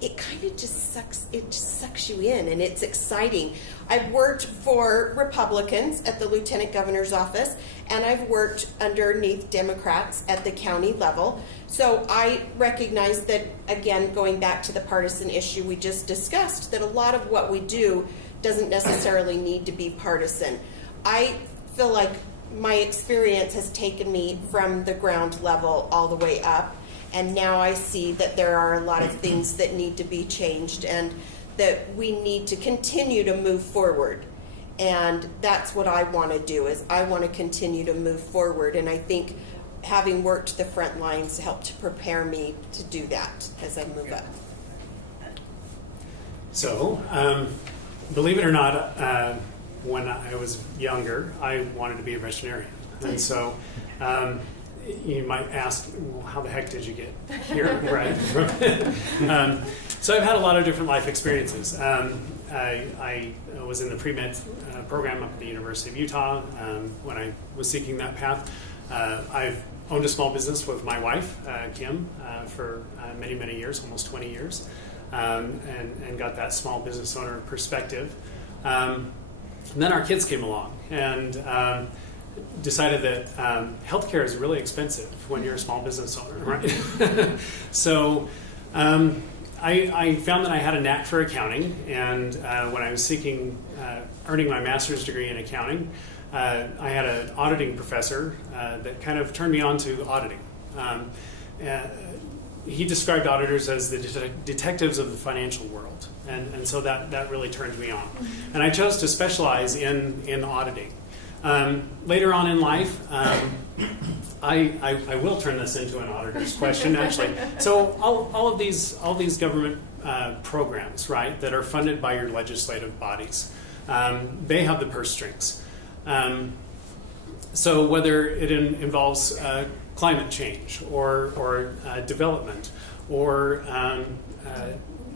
it kind of just sucks you in, and it's exciting. I've worked for Republicans at the lieutenant governor's office, and I've worked underneath Democrats at the county level. So I recognize that, again, going back to the partisan issue we just discussed, that a lot of what we do doesn't necessarily need to be partisan. I feel like my experience has taken me from the ground level all the way up, and now I see that there are a lot of things that need to be changed and that we need to continue to move forward. And that's what I want to do, is I want to continue to move forward. And I think having worked the front lines helped to prepare me to do that as I move up. So, believe it or not, when I was younger, I wanted to be a veterinarian. And so, you might ask, well, how the heck did you get here, right? So I've had a lot of different life experiences. I was in the pre-med program up at the University of Utah when I was seeking that path. I've owned a small business with my wife, Kim, for many, many years, almost 20 years, and got that small business owner perspective. And then our kids came along, and decided that healthcare is really expensive when you're a small business owner, right? So I found that I had a knack for accounting, and when I was seeking earning my master's degree in accounting, I had an auditing professor that kind of turned me on to auditing. He described auditors as the detectives of the financial world, and so that really turned me on. And I chose to specialize in auditing. Later on in life, I will turn this into an auditor's question, actually. So all of these government programs, right, that are funded by your legislative bodies, they have the purse strings. So whether it involves climate change or development or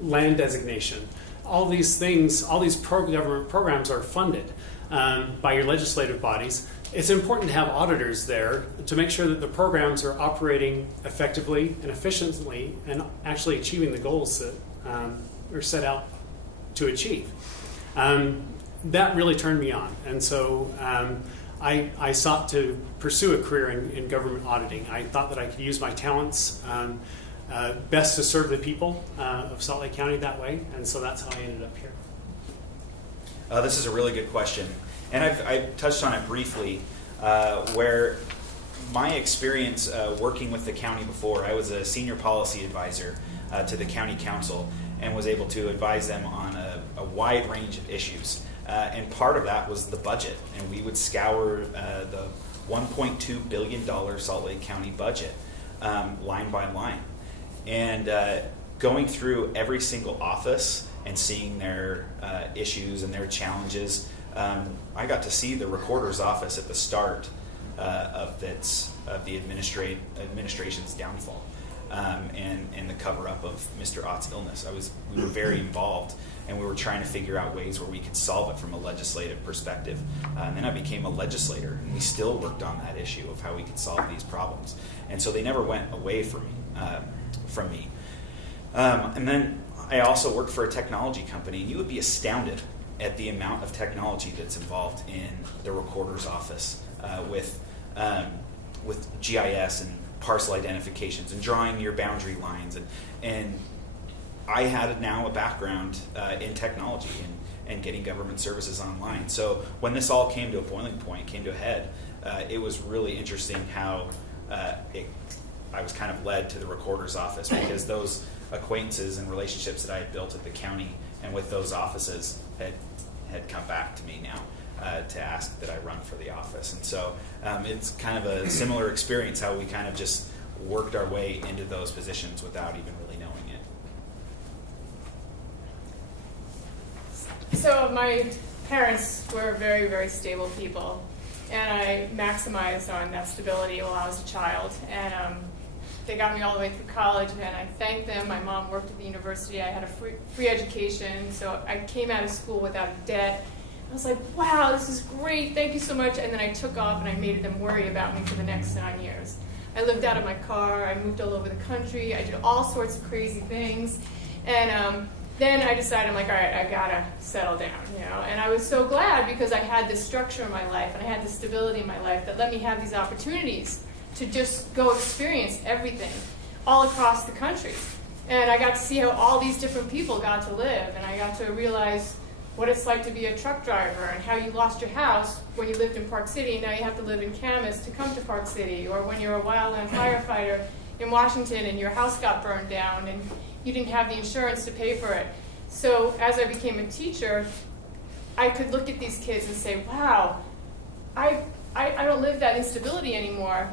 land designation, all these things, all these government programs are funded by your legislative bodies it's important to have auditors there to make sure that the programs are operating effectively and efficiently and actually achieving the goals that are set out to achieve. That really turned me on, and so I sought to pursue a career in government auditing. I thought that I could use my talents best to serve the people of Salt Lake County that way, and so that's how I ended up here. This is a really good question, and I've touched on it briefly, where my experience working with the county before, I was a senior policy advisor to the county council and was able to advise them on a wide range of issues. And part of that was the budget, and we would scour the $1.2 billion Salt Lake County budget line by line. And going through every single office and seeing their issues and their challenges, I got to see the recorder's office at the start of the administration's downfall and the cover-up of Mr. Ott's illness. We were very involved, and we were trying to figure out ways where we could solve it from a legislative perspective. And then I became a legislator, and we still worked on that issue of how we could solve these problems. And so they never went away from me. And then I also worked for a technology company, and you would be astounded at the amount of technology that's involved in the recorder's office with GIS and parcel identifications and drawing your boundary lines. And I had now a background in technology and getting government services online. So when this all came to a boiling point, came to a head, it was really interesting how I was kind of led to the recorder's office, because those acquaintances and relationships that I had built at the county and with those offices had come back to me now to ask that I run for the office. And so it's kind of a similar experience, how we kind of just worked our way into those positions without even really knowing it. So my parents were very, very stable people, and I maximized on that stability while I was a child. And they got me all the way through college, and I thank them. My mom worked at the university. I had a free education, so I came out of school without debt. I was like, wow, this is great, thank you so much. And then I took off and I made them worry about me for the next 9 years. I lived out of my car, I moved all over the country, I did all sorts of crazy things. And then I decided, I'm like, all right, I gotta settle down, you know. And I was so glad, because I had this structure in my life and I had this stability in my life that let me have these opportunities to just go experience everything all across the country. And I got to see how all these different people got to live, and I got to realize what it's like to be a truck driver, and how you lost your house when you lived in Park City, and now you have to live in Camas to come to Park City, or when you're a wildland firefighter in Washington and your house got burned down and you didn't have the insurance to pay for it. So as I became a teacher, I could look at these kids and say, wow, I don't live that instability anymore,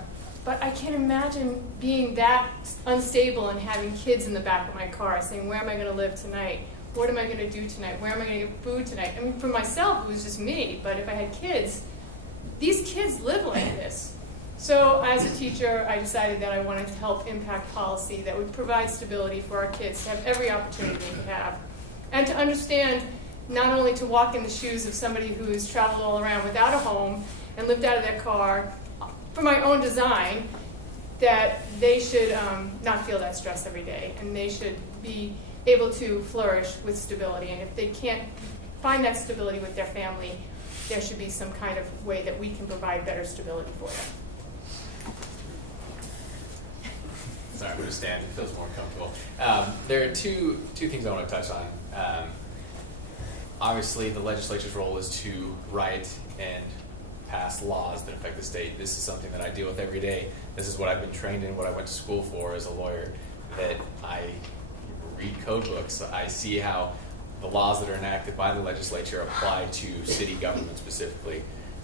but I can't imagine being that unstable and having kids in the back of my car saying, where am I going to live tonight? What am I going to do tonight? Where am I going to get food tonight? I mean, for myself, it was just me, but if I had kids, these kids live like this. So as a teacher, I decided that I wanted to help impact policy that would provide stability for our kids to have every opportunity they could have, and to understand, not only to walk in the shoes of somebody who's traveled all around without a home and lived out of their car for my own design, that they should not feel that stress every day, and they should be able to flourish with stability. And if they can't find that stability with their family, there should be some kind of way that we can provide better stability for them. Sorry, I'm going to stand. It feels more comfortable. There are two things I want to touch on. Obviously, the legislature's role is to write and pass laws that affect the state. This is something that I deal with every day. This is what I've been trained in, what I went to school for as a lawyer, that I read code books. I see how the laws that are enacted by the legislature apply to city government specifically.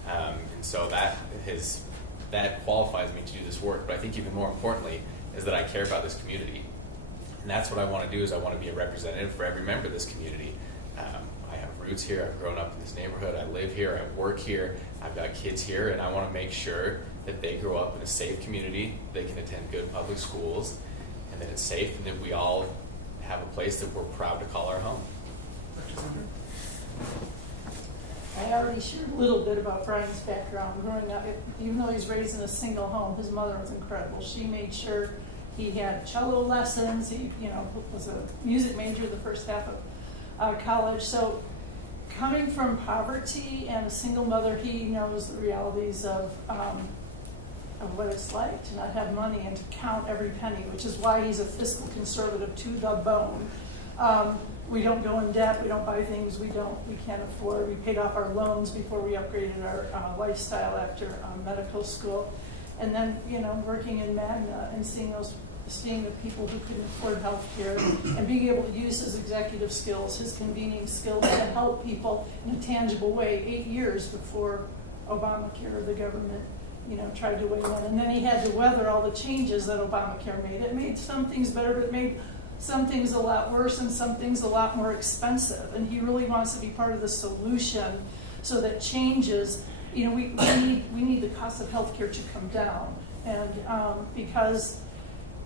And so that qualifies me to do this work. But I think even more importantly is that I care about this community. And that's what I want to do, is I want to be a representative for every member of this community. I have roots here. I've grown up in this neighborhood. I live here. I work here. I've got kids here. And I want to make sure that they grow up in a safe community, they can attend good public schools, and that it's safe, and that we all have a place that we're proud to call our home. I already shared a little bit about Brian's background growing up. Even though he's raised in a single home, his mother was incredible. She made sure he had cello lessons. He, was a music major the first half of college. So coming from poverty and a single mother, he knows the realities of what it's like to not have money and to count every penny, which is why he's a fiscal conservative to the bone. We don't go in debt. We don't buy things we can't afford. We paid off our loans before we upgraded our lifestyle after medical school, and then working in Magna and seeing the people who couldn't afford health care and being able to use his executive skills, his convening skills to help people in a tangible way. 8 years before Obamacare, the government tried to weigh in, and then he had to weather all the changes that Obamacare made. It made some things better, but it made some things a lot worse and some things a lot more expensive. And he really wants to be part of the solution so that changes, we need the cost of healthcare to come down. And because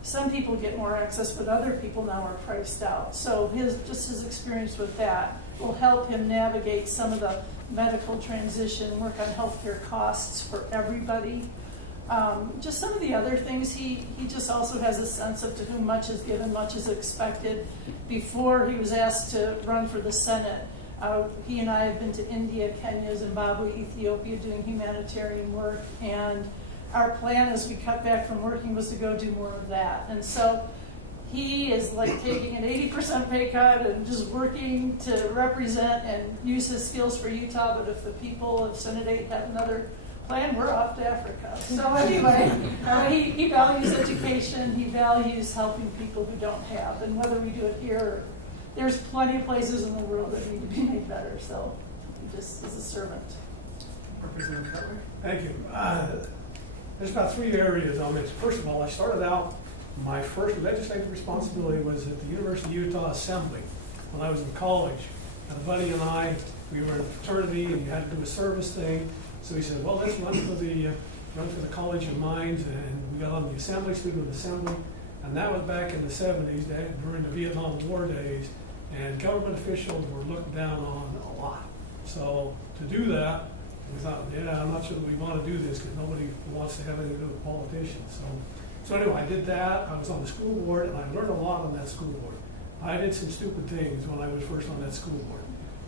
some people get more access, but other people now are priced out. So his experience with that will help him navigate some of the medical transition, work on healthcare costs for everybody. Just some of the other things, he just also has a sense of to whom much is given, much is expected. Before he was asked to run for the Senate, he and I have been to India, Kenya, Zimbabwe, Ethiopia doing humanitarian work, and our plan as we cut back from working was to go do more of that. And so he is like taking an 80% pay cut and just working to represent and use his skills for Utah, but if the people of Senate 8 have another plan, we're off to Africa. So anyway, he values education, he values helping people who don't have, and whether we do it here, there's plenty of places in the world that need to be made better, so he just is a servant. Representative Cutler? Thank you. There's about 3 areas on this. First of all, I started out, my first legislative responsibility was at the University of Utah Assembly when I was in college. And a buddy and I, we were in a fraternity and you had to do a service thing. So he said, well, let's run for the College of Mines, and we got on the Assembly, Student Assembly, and that was back in the 70s, during the Vietnam War days, and government officials were looked down on a lot. So to do that, we thought, yeah, I'm not sure that we want to do this because nobody wants to have anything to do with politicians. So anyway, I did that. I was on the school board, and I learned a lot on that school board. I did some stupid things when I was first on that school board,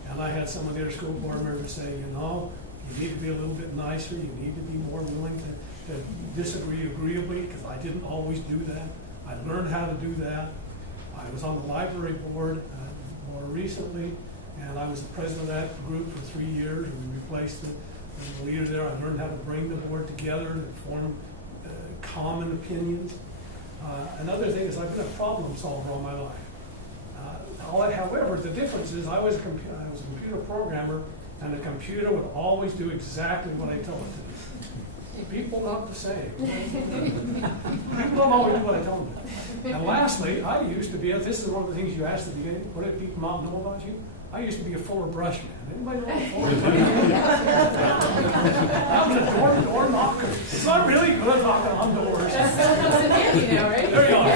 and I had some of the other school board members say, you need to be a little bit nicer. You need to be more willing to disagree agreeably, because I didn't always do that. I learned how to do that. I was on the library board more recently, and I was the president of that group for 3 years. We replaced the leader there. I learned how to bring the board together to form common opinions. Another thing is I've been a problem solver all my life. However, the difference is I was a computer programmer, and the computer would always do exactly what I tell it to do. People not the same. People don't always do what I tell them to do. And lastly, I used to be, this is one of the things you asked at the beginning, what did people not know about you? I used to be a Fuller brush man. Anybody know what a Fuller brush man is? I was a door knocker. So I'm really good at knocking on doors. That's in handy now, right? There you are.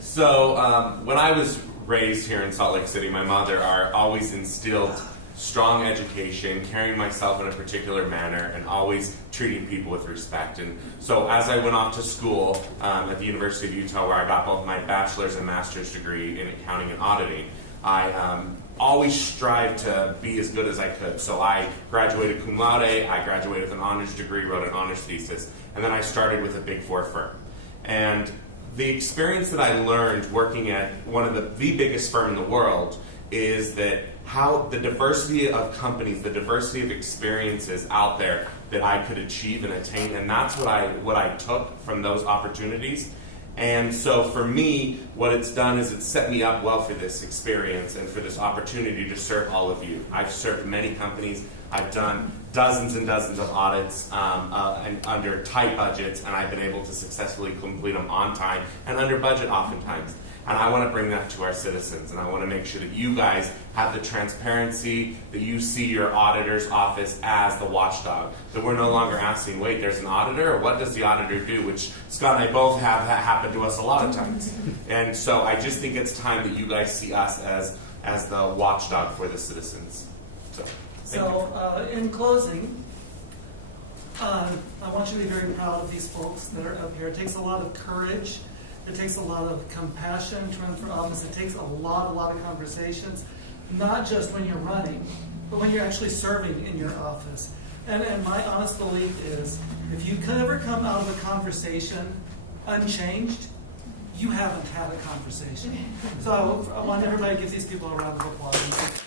So when I was raised here in Salt Lake City, my mother always instilled strong education, carrying myself in a particular manner, and always treating people with respect. And so as I went off to school at the University of Utah, where I got both my bachelor's and master's degree in accounting and auditing, I always strived to be as good as I could. So I graduated cum laude, I graduated with an honors degree, wrote an honors thesis, and then I started with a Big Four firm. And the experience that I learned working at one of the biggest firm in the world is that how the diversity of companies, the diversity of experiences out there that I could achieve and attain, and that's what I took from those opportunities. And so for me, what it's done is it's set me up well for this experience and for this opportunity to serve all of you. I've served many companies. I've done dozens and dozens of audits and under tight budgets, and I've been able to successfully complete them on time and under budget oftentimes. And I want to bring that to our citizens, and I want to make sure that you guys have the transparency, that you see your auditor's office as the watchdog, that we're no longer asking, wait, there's an auditor, or what does the auditor do? Which Scott and I both have that happen to us a lot of times. And so I just think it's time that you guys see us as as the watchdog for the citizens. So, thank you. So, in closing, I want you to be very proud of these folks that are up here. It takes a lot of courage. It takes a lot of compassion to run for office. It takes a lot of conversations, not just when you're running, but when you're actually serving in your office. And my honest belief is, if you could ever come out of a conversation unchanged, you haven't had a conversation. So I want everybody to give these people a round of applause.